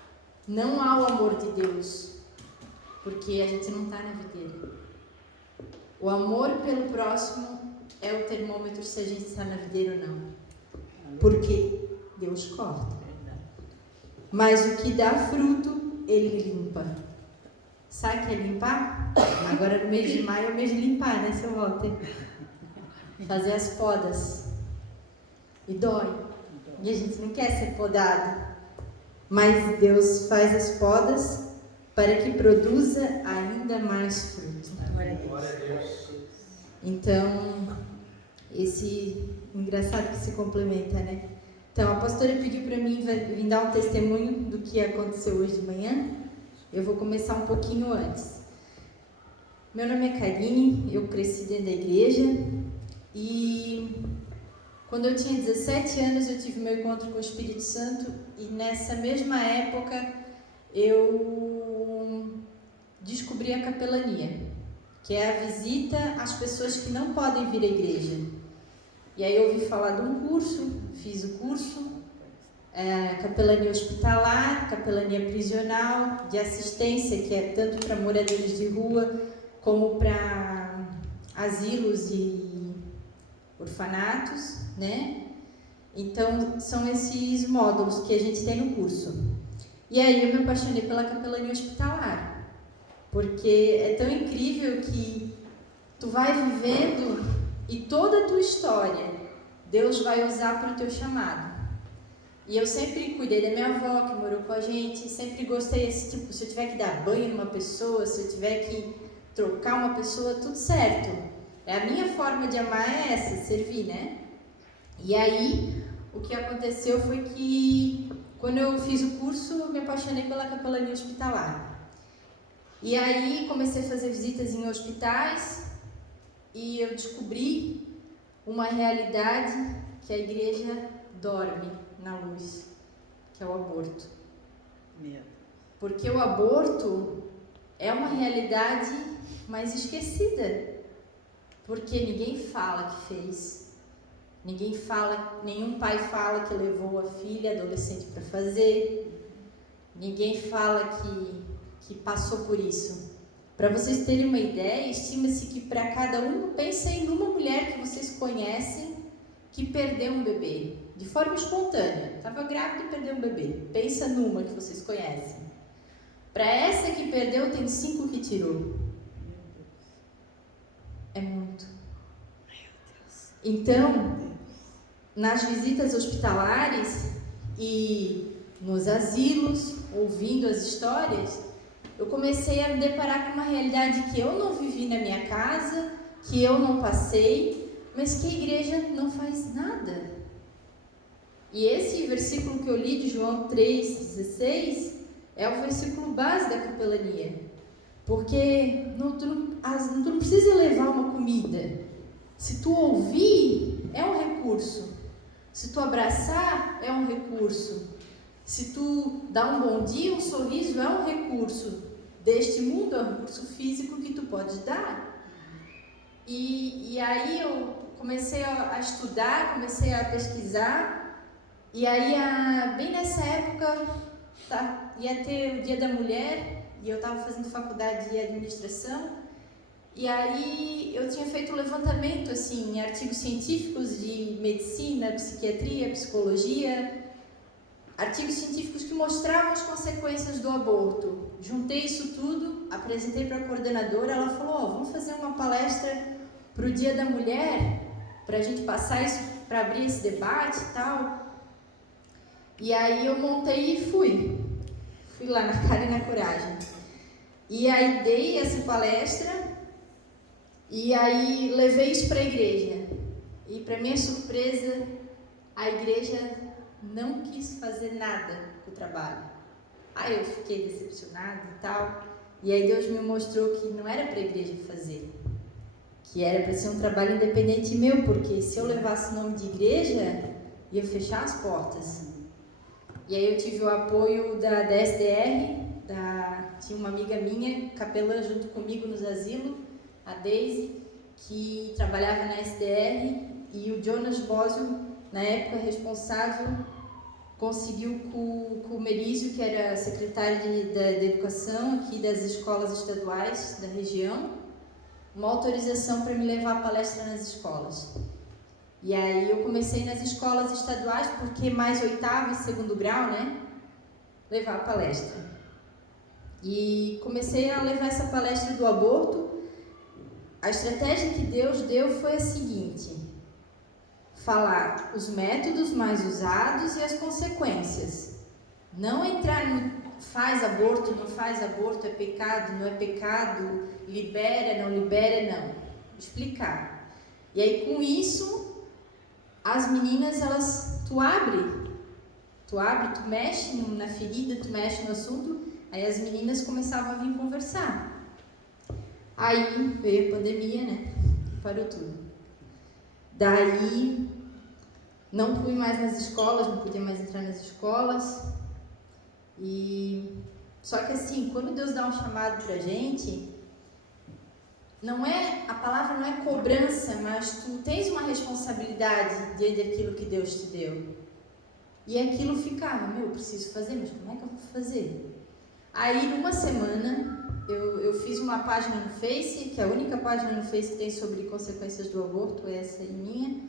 não há o amor de Deus, porque a gente não está na videira. O amor pelo próximo é o termômetro se a gente está na videira ou não, porque Deus corta. Mas o que dá fruto, ele limpa. Sabe o que é limpar? Agora no mês de maio é o mês de limpar, né, seu Walter? Fazer as podas. E dói. E a gente não quer ser podado. Mas Deus faz as podas para que produza ainda mais fruto. Glória a Deus. Então, esse engraçado que se complementa, né? Então, a pastora pediu para mim vir dar um testemunho do que aconteceu hoje de manhã. Eu vou começar um pouquinho antes. Meu nome é Karine, eu cresci dentro da igreja e quando eu tinha 17 anos eu tive meu encontro com o Espírito Santo e nessa mesma época eu descobri a capelania, que é a visita às pessoas que não podem vir à igreja. E aí eu ouvi falar de um curso, fiz o curso, capelania hospitalar, capelania prisional, de assistência, que é tanto para moradores de rua, como para asilos e orfanatos, né? Então, são esses módulos que a gente tem no curso. E aí eu me apaixonei pela capelania hospitalar, porque é tão incrível que tu vai vivendo e toda a tua história Deus vai usar para o teu chamado. E eu sempre cuidei da minha avó, que morou com a gente, sempre gostei, tipo, se eu tiver que dar banho numa pessoa, se eu tiver que trocar uma pessoa, tudo certo. A minha forma de amar é essa, servir, né? E aí, o que aconteceu foi que, quando eu fiz o curso, eu me apaixonei pela capelania hospitalar. E aí, comecei a fazer visitas em hospitais, e eu descobri uma realidade que a igreja dorme na luz, que é o aborto. Porque o aborto é uma realidade mais esquecida, porque ninguém fala que fez, nenhum pai fala que levou a filha adolescente para fazer, ninguém fala que passou por isso. Para vocês terem uma ideia, estima-se que para cada um, pensem numa mulher que vocês conhecem que perdeu um bebê, de forma espontânea, estava grávida e perdeu um bebê. Pensa numa que vocês conhecem. Para essa que perdeu, tem 5 que tirou. É muito. Então, nas visitas hospitalares e nos asilos, ouvindo as histórias, eu comecei a me deparar com uma realidade que eu não vivi na minha casa, que eu não passei, mas que a igreja não faz nada. E esse versículo que eu li de João 3,16 é o versículo base da capelania. Porque tu não precisa levar uma comida. Se tu ouvir, é um recurso. Se tu abraçar, é um recurso. Se tu dá um bom dia, um sorriso é um recurso deste mundo, é um recurso físico que tu pode dar. E aí eu comecei a estudar, comecei a pesquisar, e aí bem nessa época ia ter o Dia da Mulher, e eu estava fazendo faculdade de administração, e aí eu tinha feito um levantamento assim, em artigos científicos de medicina, psiquiatria, psicologia, artigos científicos que mostravam as consequências do aborto. Juntei isso tudo, apresentei para a coordenadora, ela falou, vamos fazer uma palestra para o Dia da Mulher, para a gente passar isso, para abrir esse debate e tal. E aí eu montei e fui lá na cara e na coragem. E aí dei essa palestra, e aí levei isso para a igreja. E para minha surpresa, a igreja não quis fazer nada com o trabalho. Aí eu fiquei decepcionada e tal. E aí Deus me mostrou que não era para a igreja fazer, que era para ser um trabalho independente meu, porque se eu levasse o nome de igreja, ia fechar as portas. E aí eu tive o apoio da SDR, tinha uma amiga minha, capelã junto comigo nos asilos, a Daisy, que trabalhava na SDR, e o Jonas Bosio, na época responsável, conseguiu com o Merízio, que era secretário da Educação aqui das escolas estaduais da região, uma autorização para me levar a palestra nas escolas. E aí eu comecei nas escolas estaduais, porque mais 8º e 2º grau, né, levar a palestra. E comecei a levar essa palestra do aborto. A estratégia que Deus deu foi a seguinte: falar os métodos mais usados e as consequências. Não entrar no faz aborto, não faz aborto, é pecado, não é pecado, libera, não libera, não. Explicar. E aí com isso, as meninas, tu abre, tu mexe na ferida, tu mexe no assunto, aí as meninas começavam a vir conversar. Aí veio a pandemia, né? Parou tudo. Daí não fui mais nas escolas, não podia mais entrar nas escolas. Só que assim, quando Deus dá um chamado pra gente, a palavra não é cobrança, mas tu tens uma responsabilidade diante daquilo que Deus te deu. E aquilo ficava, eu preciso fazer, mas como é que eu vou fazer? Aí numa semana eu fiz uma página no Face, que é a única página no Face que tem sobre consequências do aborto, essa é minha.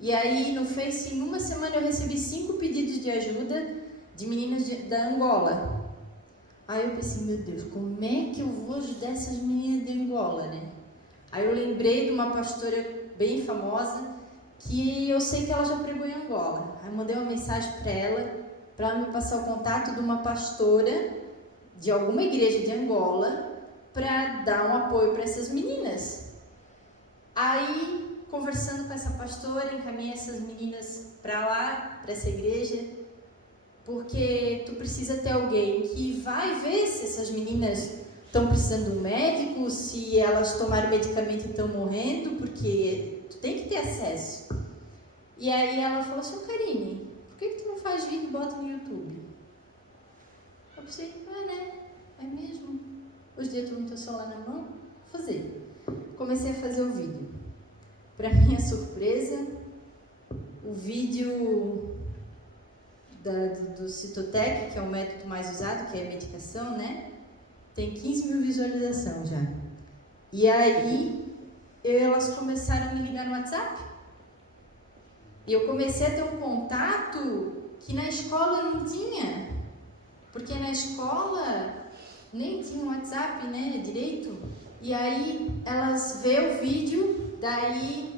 E aí no Face, em uma semana eu recebi 5 pedidos de ajuda de meninas da Angola. Aí eu pensei, meu Deus, como é que eu vou ajudar essas meninas de Angola, né? Aí eu lembrei de uma pastora bem famosa, que eu sei que ela já pregou em Angola. Aí eu mandei uma mensagem para ela me passar o contato de uma pastora de alguma igreja de Angola para dar um apoio para essas meninas. Aí, conversando com essa pastora, encaminhei essas meninas para lá, para essa igreja, porque tu precisa ter alguém que vai ver se essas meninas estão precisando de um médico, se elas tomaram medicamento e estão morrendo, porque tu tem que ter acesso. E aí ela falou assim, Karine, por que tu não faz vídeo e bota no YouTube? Eu pensei, né? É mesmo? Hoje em dia tu não tem o celular na mão? Vou fazer. Comecei a fazer o vídeo. Para minha surpresa, o vídeo do Citotec, que é o método mais usado, que é a medicação, né? Tem 15 mil visualizações já. E aí, elas começaram a me ligar no WhatsApp. E eu comecei a ter um contato que na escola não tinha. Porque na escola nem tinha WhatsApp, né, direito. E aí, elas vêem o vídeo, daí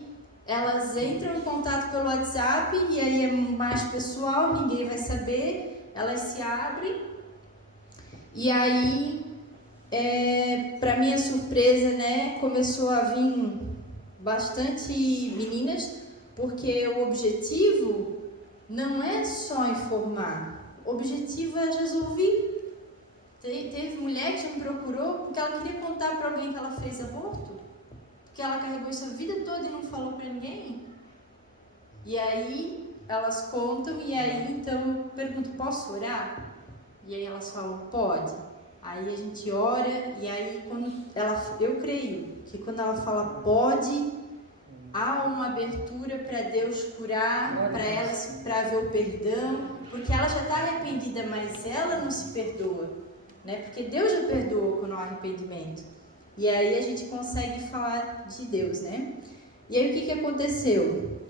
elas entram em contato pelo WhatsApp, e aí é mais pessoal, ninguém vai saber, elas se abrem. E aí, para minha surpresa, né, começou a vir bastante meninas, porque o objetivo não é só informar, o objetivo é resolver. Teve mulher que já me procurou porque ela queria contar para alguém que ela fez aborto, porque ela carregou isso a vida toda e não falou para ninguém. E aí elas contam e aí então eu pergunto, posso orar? E aí elas falam, pode. Aí a gente ora e aí eu creio que quando ela fala pode, há uma abertura para Deus curar, para elas, para haver o perdão, porque ela já está arrependida, mas ela não se perdoa, né? Porque Deus já perdoa quando há arrependimento. E aí a gente consegue falar de Deus, né? E aí o que aconteceu?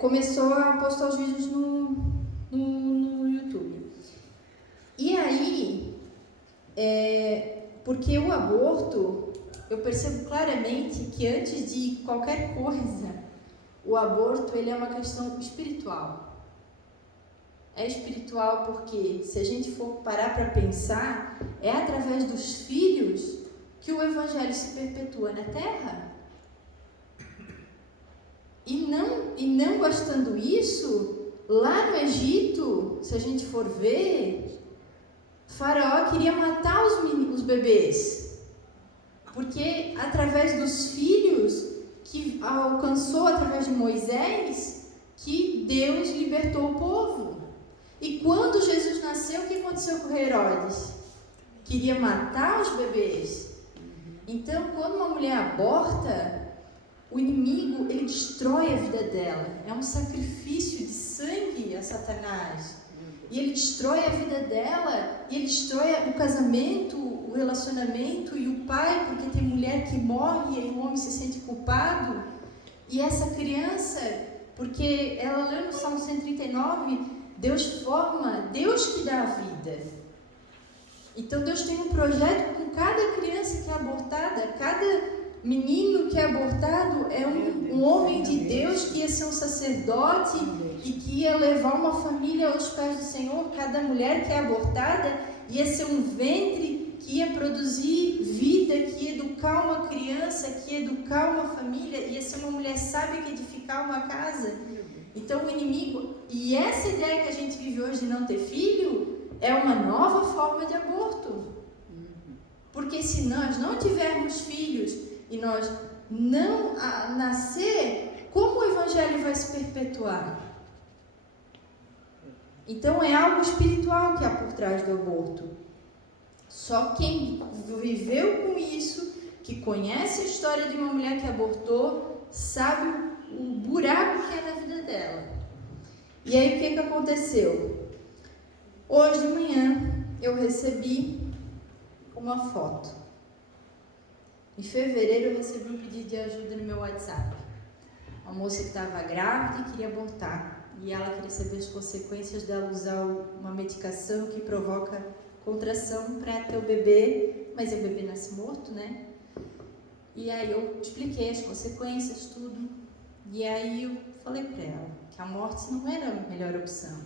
Começou a postar os vídeos no YouTube. E aí, porque o aborto, eu percebo claramente que antes de qualquer coisa, o aborto ele é uma questão espiritual. É espiritual porque, se a gente for parar para pensar, é através dos filhos que o evangelho se perpetua na terra. E não bastando isso, lá no Egito, se a gente for ver, Faraó queria matar os bebês, porque através dos filhos que alcançou através de Moisés, que Deus libertou o povo. E quando Jesus nasceu, o que aconteceu com Herodes? Queria matar os bebês. Então, quando uma mulher aborta, o inimigo, ele destrói a vida dela. É um sacrifício de sangue a Satanás. E ele destrói a vida dela, e ele destrói o casamento, o relacionamento e o pai, porque tem mulher que morre e o homem se sente culpado. E essa criança, porque ela lê no Salmo 139, Deus forma, Deus que dá a vida. Então Deus tem um projeto com cada criança que é abortada, cada menino que é abortado é um homem de Deus que ia ser um sacerdote e que ia levar uma família aos pés do Senhor. Cada mulher que é abortada ia ser um ventre que ia produzir vida, que ia educar uma criança, que ia educar uma família, ia ser uma mulher sábia que ia edificar uma casa. Então o inimigo, e essa ideia que a gente vive hoje de não ter filho, é uma nova forma de aborto. Porque se nós não tivermos filhos e nós não nascer, como o evangelho vai se perpetuar? Então é algo espiritual que há por trás do aborto. Só quem viveu com isso, que conhece a história de uma mulher que abortou, sabe o buraco que é na vida dela. E aí o que aconteceu? Hoje de manhã eu recebi uma foto. Em fevereiro eu recebi um pedido de ajuda no meu WhatsApp. Uma moça que estava grávida e queria abortar. E ela queria saber as consequências dela usar uma medicação que provoca contração para ter o bebê, mas o bebê nasce morto, né? E aí eu expliquei as consequências, tudo. E aí eu falei para ela que a morte não era a melhor opção,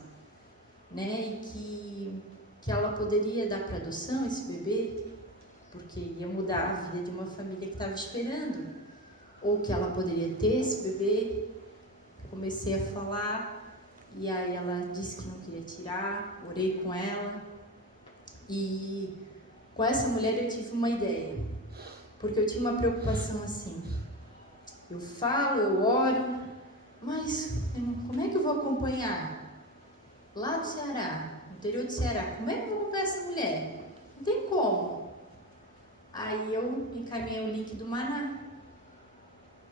né? E que ela poderia dar para adoção esse bebê, porque ia mudar a vida de uma família que estava esperando, ou que ela poderia ter esse bebê. Comecei a falar, e aí ela disse que não queria tirar, orei com ela, e com essa mulher eu tive uma ideia, porque eu tinha uma preocupação assim, eu falo, eu oro, mas como é que eu vou acompanhar? Lá do Ceará, no interior do Ceará, como é que eu vou acompanhar essa mulher? Não tem como. Aí eu encaminhei o link do Maná.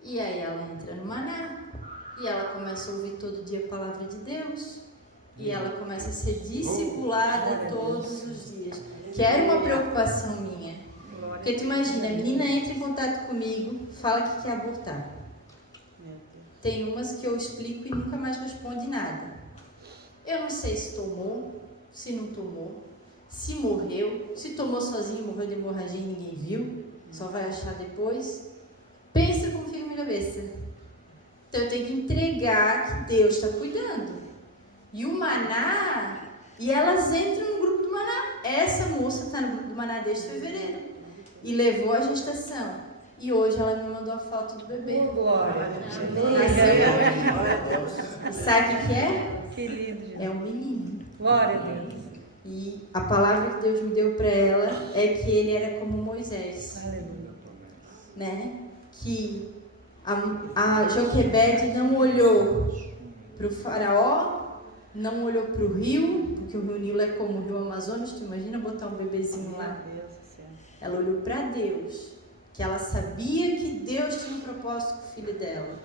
E aí ela entra no Maná. E ela começa a ouvir todo dia a palavra de Deus. E ela começa a ser discipulada todos os dias. Que era uma preocupação minha. Porque tu imagina, a menina entra em contato comigo, fala que quer abortar. Tem umas que eu explico e nunca mais responde nada. Eu não sei se tomou, se não tomou, se morreu, se tomou sozinho, morreu de hemorragia e ninguém viu, só vai achar depois. Pensa como fica na minha cabeça. Então eu tenho que entregar que Deus está cuidando. E o Maná, e elas entram no grupo do Maná. Essa moça está no grupo do Maná desde fevereiro e levou a gestação. E hoje ela me mandou a foto do bebê. Glória a Deus. E sabe o que é? Que lindo, Jesus. É um menino. Glória a Deus. E a palavra que Deus me deu para ela é que ele era como Moisés. Aleluia. Né? Que a Joquebede não olhou para o faraó, não olhou para o rio, porque o rio Nilo é como o rio Amazonas, tu imagina botar um bebezinho lá. Ela olhou para Deus, que ela sabia que Deus tinha um propósito com o filho dela.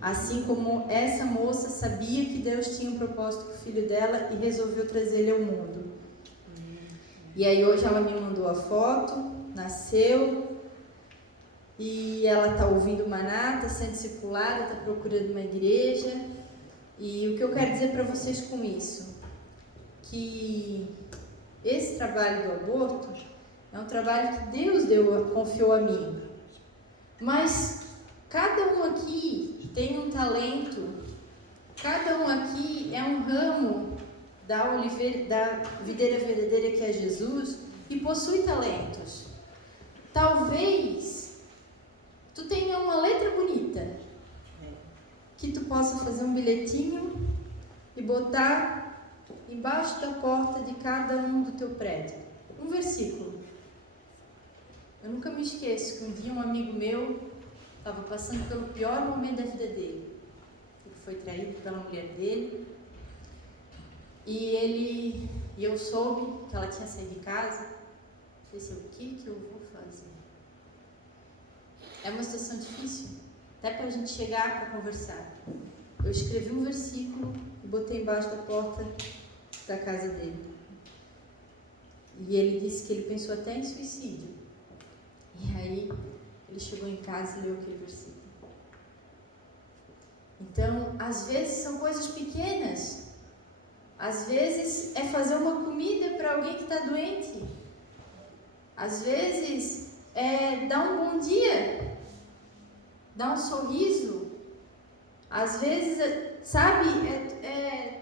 Assim como essa moça sabia que Deus tinha um propósito com o filho dela e resolveu trazer ele ao mundo. E aí hoje ela me mandou a foto, nasceu, e ela está ouvindo Maná, está sendo discipulada, está procurando uma igreja. E o que eu quero dizer para vocês com isso? Que esse trabalho do aborto é um trabalho que Deus confiou a mim. Mas cada um aqui tem um talento, cada um aqui é um ramo da videira verdadeira que é Jesus e possui talentos. Talvez tu tenha uma letra bonita, que tu possa fazer um bilhetinho e botar embaixo da porta de cada um do teu prédio. Um versículo. Eu nunca me esqueço que um dia um amigo meu estava passando pelo pior momento da vida dele. Ele foi traído pela mulher dele. E eu soube que ela tinha saído de casa. Eu pensei, o que eu vou fazer? É uma situação difícil, até para a gente chegar para conversar. Eu escrevi um versículo e botei embaixo da porta da casa dele. E ele disse que ele pensou até em suicídio. E aí ele chegou em casa e leu aquele versículo. Então, às vezes são coisas pequenas. Às vezes é fazer uma comida para alguém que está doente. Às vezes é dar um bom dia, dar um sorriso. Às vezes, sabe,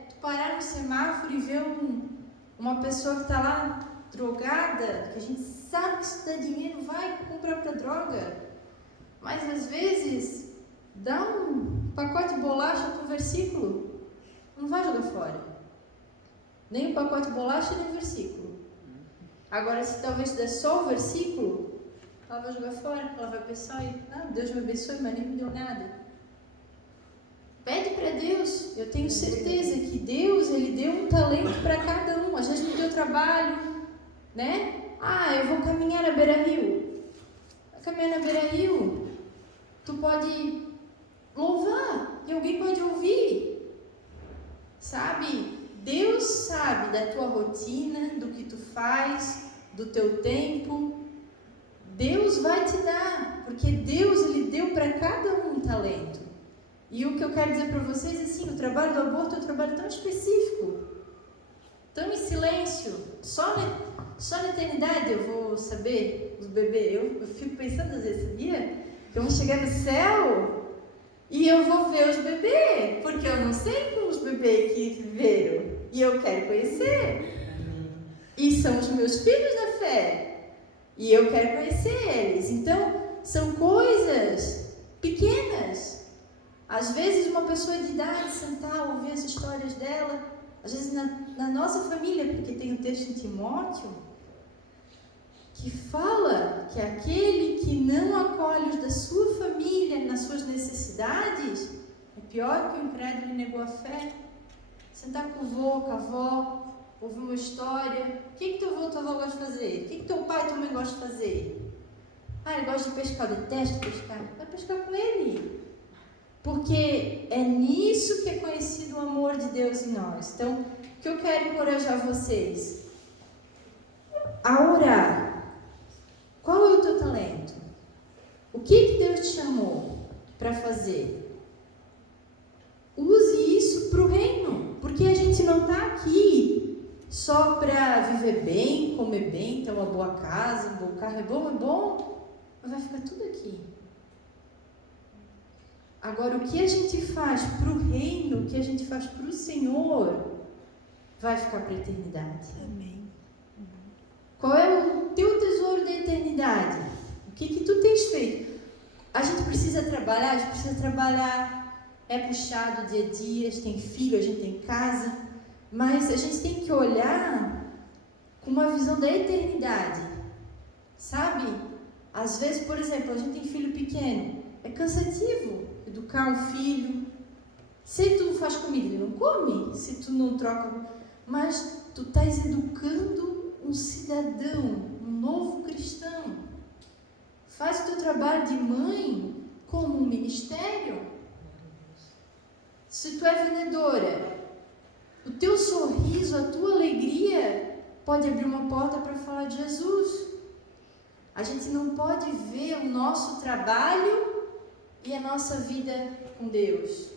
tu parar no semáforo e ver uma pessoa que está lá drogada, que a gente sabe que se dá dinheiro vai comprar para droga. Mas às vezes dá um pacote de bolacha com versículo, não vai jogar fora. Nem o pacote de bolacha, nem o versículo. Agora, se talvez der só o versículo, ela vai jogar fora, ela vai pensar, Deus me abençoe, mas nem me deu nada. Pede para Deus. Eu tenho certeza que Deus, Ele deu um talento para cada um. Às vezes no teu trabalho, né? Eu vou caminhar na beira-rio. Vai caminhar na beira-rio. Tu pode louvar e alguém pode ouvir. Sabe? Deus sabe da tua rotina, do que tu faz, do teu tempo. Deus vai te dar, porque Deus, Ele deu para cada um talento. E o que eu quero dizer para vocês é assim, o trabalho do aborto é um trabalho tão específico, tão em silêncio. Só na eternidade eu vou saber os bebês. Eu fico pensando às vezes, sabia? Que eu vou chegar no céu e eu vou ver os bebês, porque eu não sei como os bebês que viveram. E eu quero conhecer. E são os meus filhos da fé. E eu quero conhecer eles. Então, são coisas pequenas. Às vezes, uma pessoa de idade sentar, ouvir as histórias dela. Às vezes, na nossa família, porque tem um texto em Timóteo, que fala que aquele que não acolhe os da sua família nas suas necessidades é pior que o incrédulo e negou a fé. Sentar com o avô, com a avó, ouvir uma história. O que teu avô e tua avó gostam de fazer? O que teu pai e tua mãe gostam de fazer? Ele gosta de pescar, eu detesto pescar. Vai pescar com ele. Porque é nisso que é conhecido o amor de Deus em nós. Então, o que eu quero encorajar vocês? A orar. Qual é o teu talento? O que Deus te chamou para fazer? Use isso para o reino. Porque a gente não está aqui só para viver bem, comer bem, ter uma boa casa, um bom carro. É bom, mas vai ficar tudo aqui. Agora, o que a gente faz para o reino, o que a gente faz para o Senhor, vai ficar para a eternidade. Amém. Qual é o teu tesouro da eternidade? O que tu tens feito? A gente precisa trabalhar, é puxado dia a dia, a gente tem filho, a gente tem casa, mas a gente tem que olhar com uma visão da eternidade, sabe? Às vezes, por exemplo, a gente tem filho pequeno, é cansativo educar um filho, Se tu faz comida, ele não come. Se tu não troca, mas tu estás educando um cidadão, um novo cristão. Faz o teu trabalho de mãe como um ministério. Se tu é vendedora, o teu sorriso, a tua alegria pode abrir uma porta para falar de Jesus. A gente não pode ver o nosso trabalho e a nossa vida com Deus.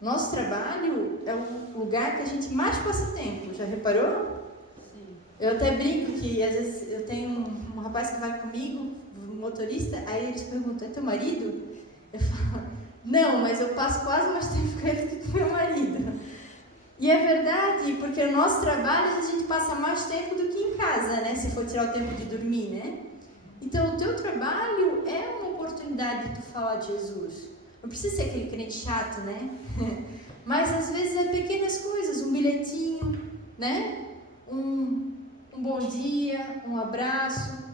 Nosso trabalho é o lugar que a gente mais passa tempo. Já reparou? Sim. Eu até brinco que às vezes eu tenho um rapaz que vai comigo, um motorista, aí eles perguntam, é teu marido? Eu falo, não, mas eu passo quase mais tempo com ele do que com meu marido. E é verdade, porque o nosso trabalho a gente passa mais tempo do que em casa, né? Se for tirar o tempo de dormir, né? Então o teu trabalho é uma oportunidade de tu falar de Jesus. Não precisa ser aquele crente chato, né? Mas às vezes é pequenas coisas, um bilhetinho, né? Um bom dia, um abraço.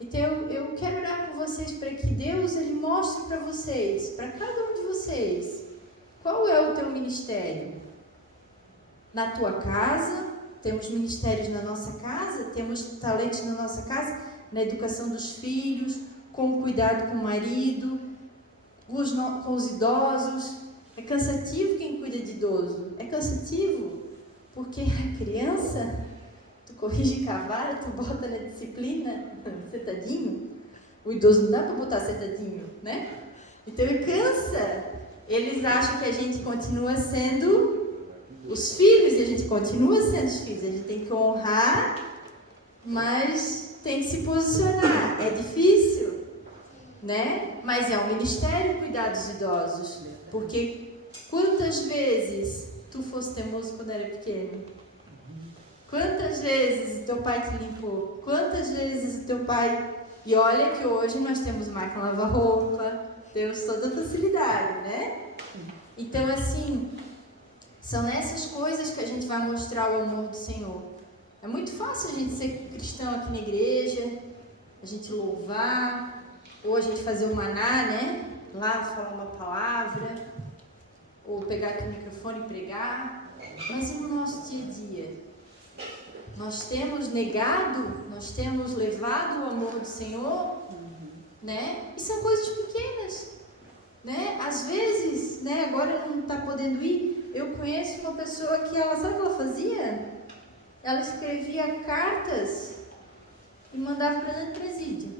Então eu quero orar por vocês para que Deus ele mostre para vocês, para cada um de vocês, qual é o teu ministério. Na tua casa, temos ministérios na nossa casa, temos talentos na nossa casa, na educação dos filhos, com o cuidado com o marido, com os idosos. É cansativo quem cuida de idoso. É cansativo porque a criança, tu corrige cavalo, tu bota na disciplina, sentadinho. O idoso não dá para botar sentadinho, né? Então ele cansa. Eles acham que a gente continua sendo os filhos, e a gente continua sendo os filhos. A gente tem que honrar, mas tem que se posicionar. É difícil, né? Mas é um ministério cuidar dos idosos. Porque quantas vezes tu fosse teimoso quando era pequeno? Quantas vezes o teu pai te limpou? Quantas vezes o teu pai... E olha que hoje nós temos máquina de lavar roupa, temos toda a facilidade, né? Então, assim, são nessas coisas que a gente vai mostrar o amor do Senhor. É muito fácil a gente ser cristão aqui na igreja, a gente louvar, ou a gente fazer um maná, né? Lá falar uma palavra, ou pegar aqui o microfone e pregar. Mas e no nosso dia a dia? Nós temos negado, nós temos levado o amor do Senhor, né? E são coisas pequenas, né? Às vezes, né? Agora não está podendo ir. Eu conheço uma pessoa que ela, sabe o que ela fazia? Ela escrevia cartas e mandava para dentro do presídio.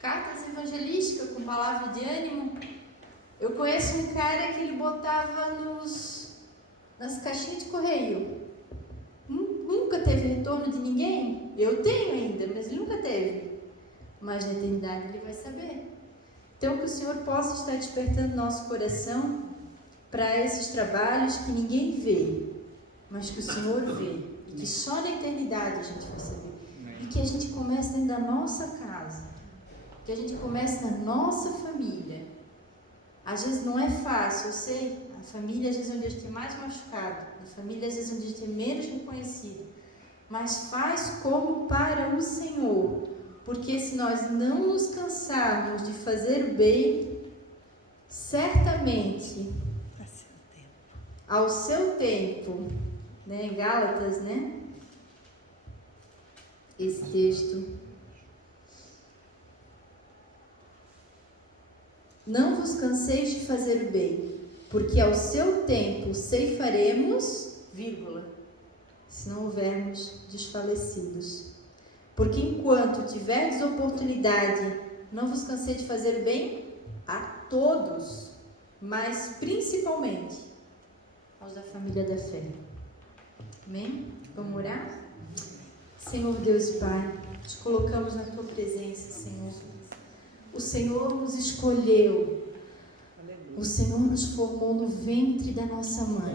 Cartas evangelísticas com palavra de ânimo. Eu conheço um cara que ele botava nas caixinhas de correio. Nunca teve retorno de ninguém. Eu tenho ainda, mas ele nunca teve. Mas na eternidade ele vai saber. Então que o Senhor possa estar despertando nosso coração para esses trabalhos que ninguém vê, mas que o Senhor vê. E que só na eternidade a gente vai saber. E que a gente comece dentro da nossa casa. Que a gente comece na nossa família. Às vezes não é fácil, eu sei. A família às vezes é onde a gente é mais machucado. A família às vezes é onde a gente é menos reconhecido. Mas faz como para o Senhor. Porque se nós não nos cansarmos de fazer o bem, certamente, ao seu tempo, né, em Gálatas, né? Esse texto. Não vos canseis de fazer o bem, porque ao seu tempo ceifaremos, vírgula, se não houvermos desfalecidos. Porque enquanto tiverdes oportunidade, não vos canseis de fazer o bem a todos, mas principalmente aos da família da fé. Amém? Vamos orar? Senhor Deus e Pai, te colocamos na tua presença, Senhor. O Senhor nos escolheu. O Senhor nos formou no ventre da nossa mãe.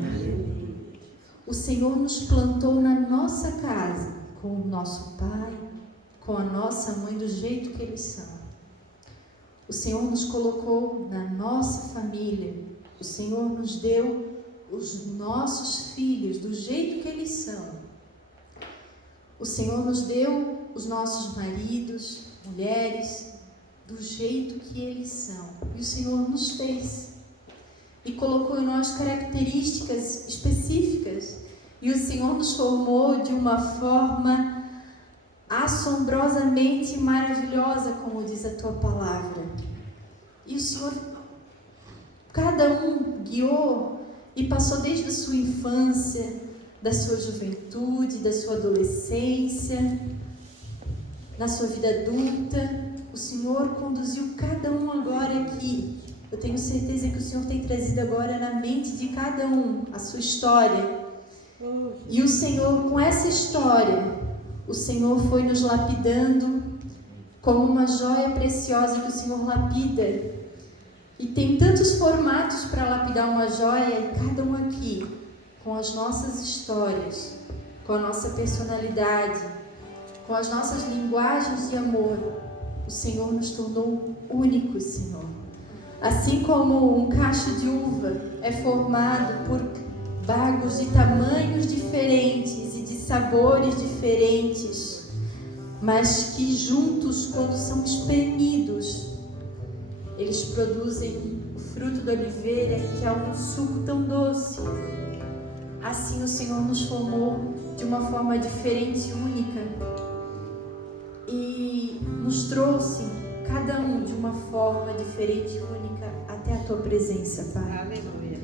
O Senhor nos plantou na nossa casa, com o nosso pai, com a nossa mãe, do jeito que eles são. O Senhor nos colocou na nossa família. O Senhor nos deu os nossos filhos do jeito que eles são. O Senhor nos deu os nossos maridos, mulheres, do jeito que eles são. E o Senhor nos fez. e colocou em nós características específicas. E o Senhor nos formou de uma forma assombrosamente maravilhosa, como diz a tua palavra. E o Senhor, cada um guiou e passou desde a sua infância, da sua juventude, da sua adolescência, na sua vida adulta. O Senhor conduziu cada um agora aqui. Eu tenho certeza que o Senhor tem trazido agora na mente de cada um a sua história. E o Senhor, com essa história, o Senhor foi nos lapidando como uma joia preciosa que o Senhor lapida. E tem tantos formatos para lapidar uma joia, e cada um aqui, com as nossas histórias, com a nossa personalidade, com as nossas linguagens de amor, o Senhor nos tornou únicos, Senhor. Assim como um cacho de uva é formado por bagos de tamanhos diferentes e de sabores diferentes, mas que juntos, quando são espremidos, eles produzem o fruto da oliveira, que é um suco tão doce. Assim o Senhor nos formou de uma forma diferente e única e nos trouxe cada um de uma forma diferente e única até a tua presença, Pai. Aleluia.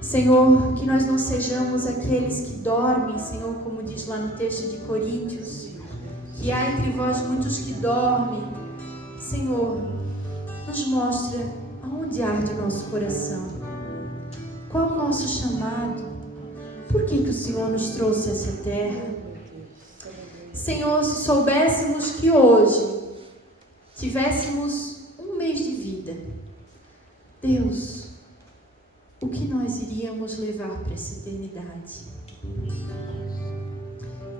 Senhor, que nós não sejamos aqueles que dormem, Senhor, como diz lá no texto de Coríntios, que há entre vós muitos que dormem. Senhor, nos mostra aonde arde o nosso coração, qual o nosso chamado, por que o Senhor nos trouxe a essa terra. Senhor, se soubéssemos que hoje tivéssemos um mês de vida, Deus, o que nós iríamos levar para essa eternidade?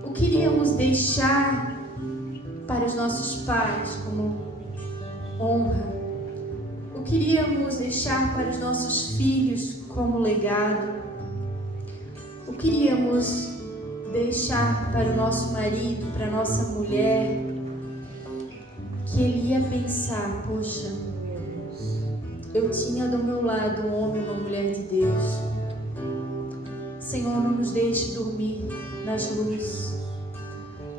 O que iríamos deixar para os nossos pais como honra? O que iríamos deixar para os nossos filhos como legado? O que iríamos deixar para o nosso marido, para a nossa mulher, que ele ia pensar, poxa, eu tinha do meu lado um homem e uma mulher de Deus. Senhor, não nos deixe dormir nas luzes.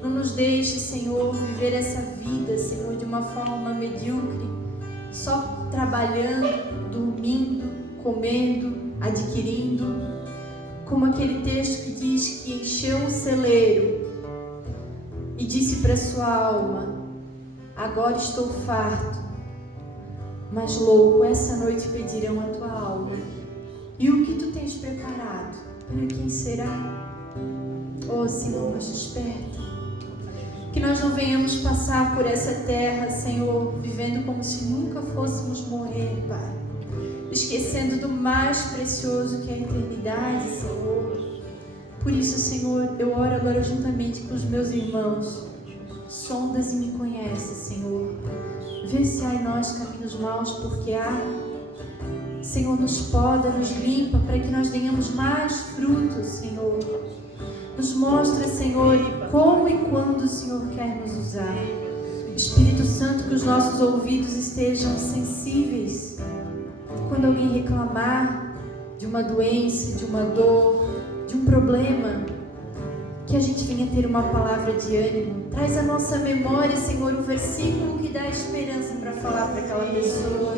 Não nos deixe, Senhor, viver essa vida, Senhor, de uma forma medíocre, só trabalhando, dormindo, comendo, adquirindo, como aquele texto que diz que encheu um celeiro e disse para sua alma: agora estou farto, mas louco, essa noite pedirão a tua alma. E o que tu tens preparado? Para quem será? Oh Senhor, nos desperta. Que nós não venhamos passar por essa terra, Senhor, vivendo como se nunca fôssemos morrer, Pai, esquecendo do mais precioso que é a eternidade, Senhor. Por isso, Senhor, eu oro agora juntamente com os meus irmãos. Sondas e me conhece, Senhor. Vê se há em nós caminhos maus, porque há. Senhor, nos poda, nos limpa, para que nós tenhamos mais frutos, Senhor. Nos mostra, Senhor, como e quando o Senhor quer nos usar. Espírito Santo, que os nossos ouvidos estejam sensíveis. Quando alguém reclamar de uma doença, de uma dor, de um problema, que a gente venha ter uma palavra de ânimo. Traz à nossa memória, Senhor, o versículo que dá esperança para falar para aquela pessoa.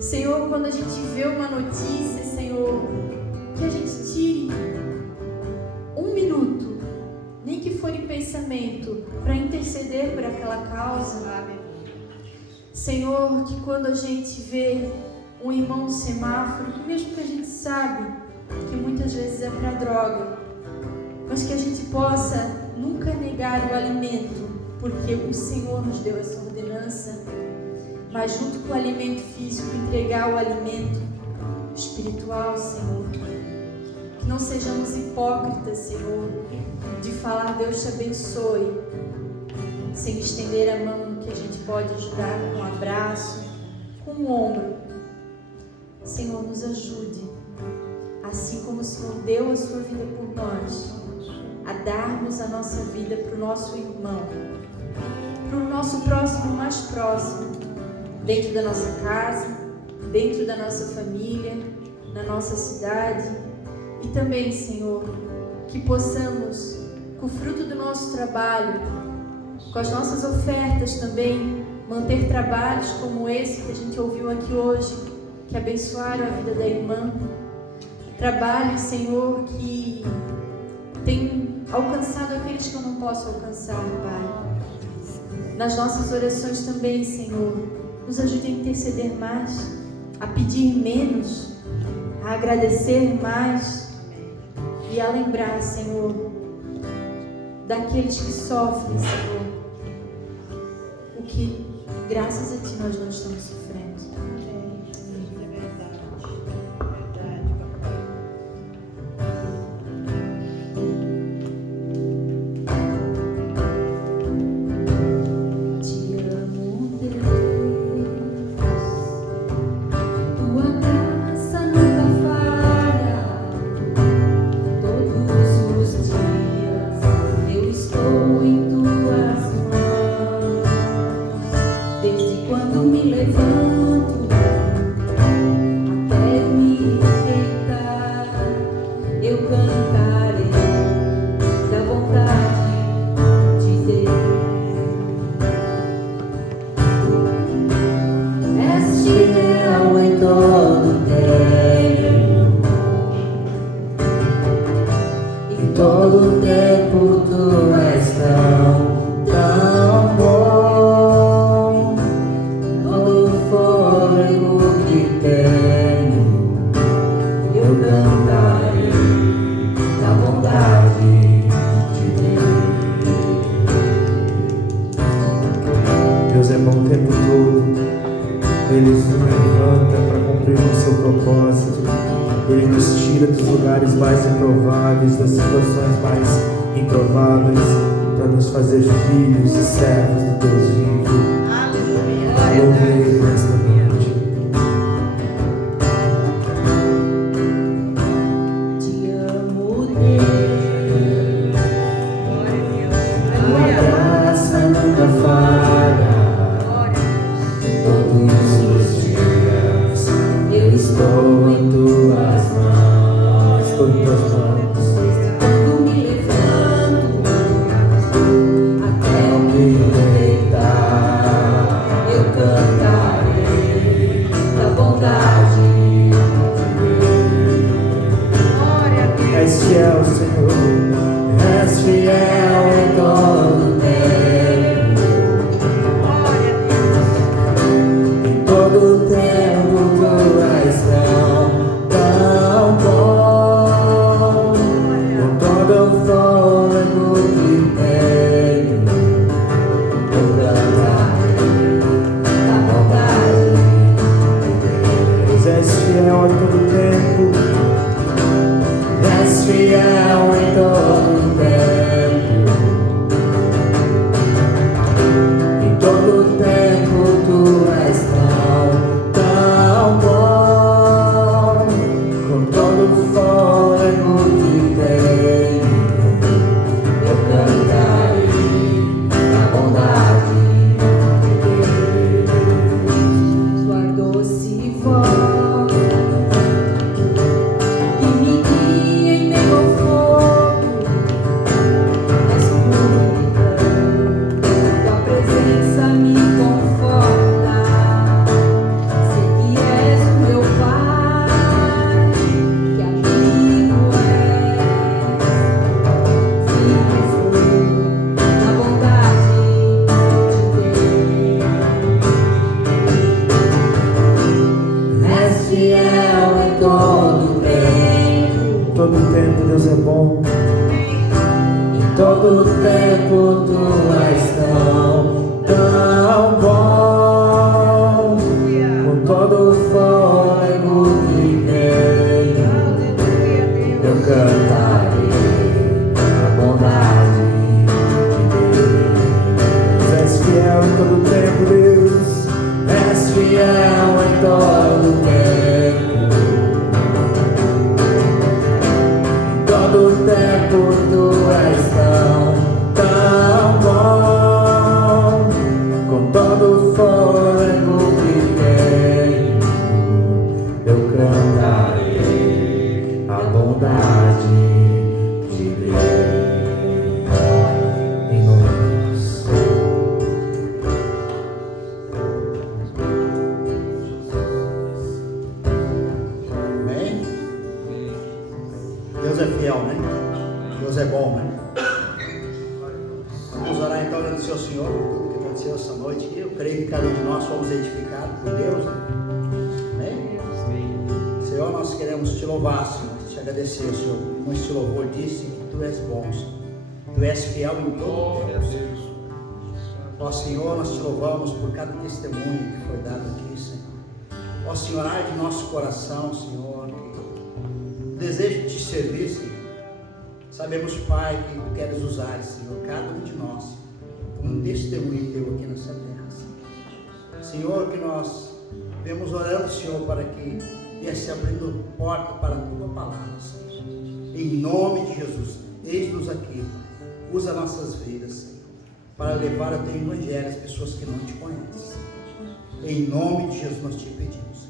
Senhor, quando a gente vê uma notícia, Senhor, que a gente tire um minuto, nem que for em pensamento, para interceder por aquela causa. Senhor, que quando a gente vê um irmão no semáforo, que mesmo que a gente sabe que muitas vezes é para droga, mas que a gente possa nunca negar o alimento, porque o Senhor nos deu essa ordenança, mas junto com o alimento físico, entregar o alimento espiritual, Senhor. Que não sejamos hipócritas, Senhor, de falar Deus te abençoe, sem estender a mão no que a gente pode ajudar com um abraço, com um ombro. Senhor, nos ajude, assim como o Senhor deu a sua vida por nós, a darmos a nossa vida para o nosso irmão, para o nosso próximo mais próximo, dentro da nossa casa, dentro da nossa família, na nossa cidade. E também, Senhor, que possamos, com o fruto do nosso trabalho, com as nossas ofertas também, manter trabalhos como esse que a gente ouviu aqui hoje, que abençoaram a vida da irmã. Trabalhos, Senhor, que tem alcançado aqueles que eu não posso alcançar, Pai. Nas nossas orações também, Senhor, nos ajude a interceder mais, a pedir menos, a agradecer mais e a lembrar, Senhor, daqueles que sofrem, Senhor, o que graças a Ti nós não estamos sofrendo. Todo tempo tu és tão bom. Todo fôlego que tenho, eu cantarei da bondade de Deus. Deus é bom o tempo todo. Ele nos levanta para cumprir o seu propósito. Ele nos tira dos lugares mais improváveis, das situações mais improváveis, para nos fazer filhos e servos do Deus vivo. Louve Ele nesta noite. Te amo, Deus. A graça nunca falha. Todos os dias eu estou em tuas mãos. Estou em tuas mãos. Quando me levanto até eu me deitar, eu cantarei Vamos orar então, agradecer ao Senhor por tudo que aconteceu essa noite. Eu creio que cada um de nós fomos edificados por Deus, né? Amém? Senhor, nós queremos te louvar, Senhor, te agradecer, Senhor. Como este louvor disse que tu és bom, Senhor. Tu és fiel em todo o tempo, Senhor. Ó Senhor, nós te louvamos por cada testemunho que foi dado aqui, Senhor. Ó Senhor, arde nosso coração, Senhor, que desejo te servir, Senhor. Sabemos, Pai, que tu queres usar, Senhor, cada um de nós como um testemunho teu aqui nessa terra, Senhor, que nós vemos orando, Senhor, para que viesse abrindo porta para a tua palavra, Senhor. Em nome de Jesus, eis-nos aqui, Pai. Usa nossas vidas, Senhor, para levar o teu evangelho às pessoas que não te conhecem. Em nome de Jesus nós te pedimos.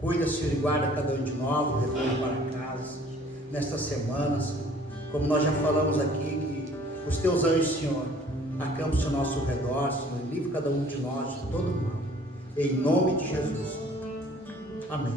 Cuida, Senhor, e guarda cada um de nós, o retorno para casa, nesta semana, Senhor. Como nós já falamos aqui, que os teus anjos, Senhor, acampam-se ao nosso redor, Senhor, livre cada um de nós de todo mal. Em nome de Jesus. Amém.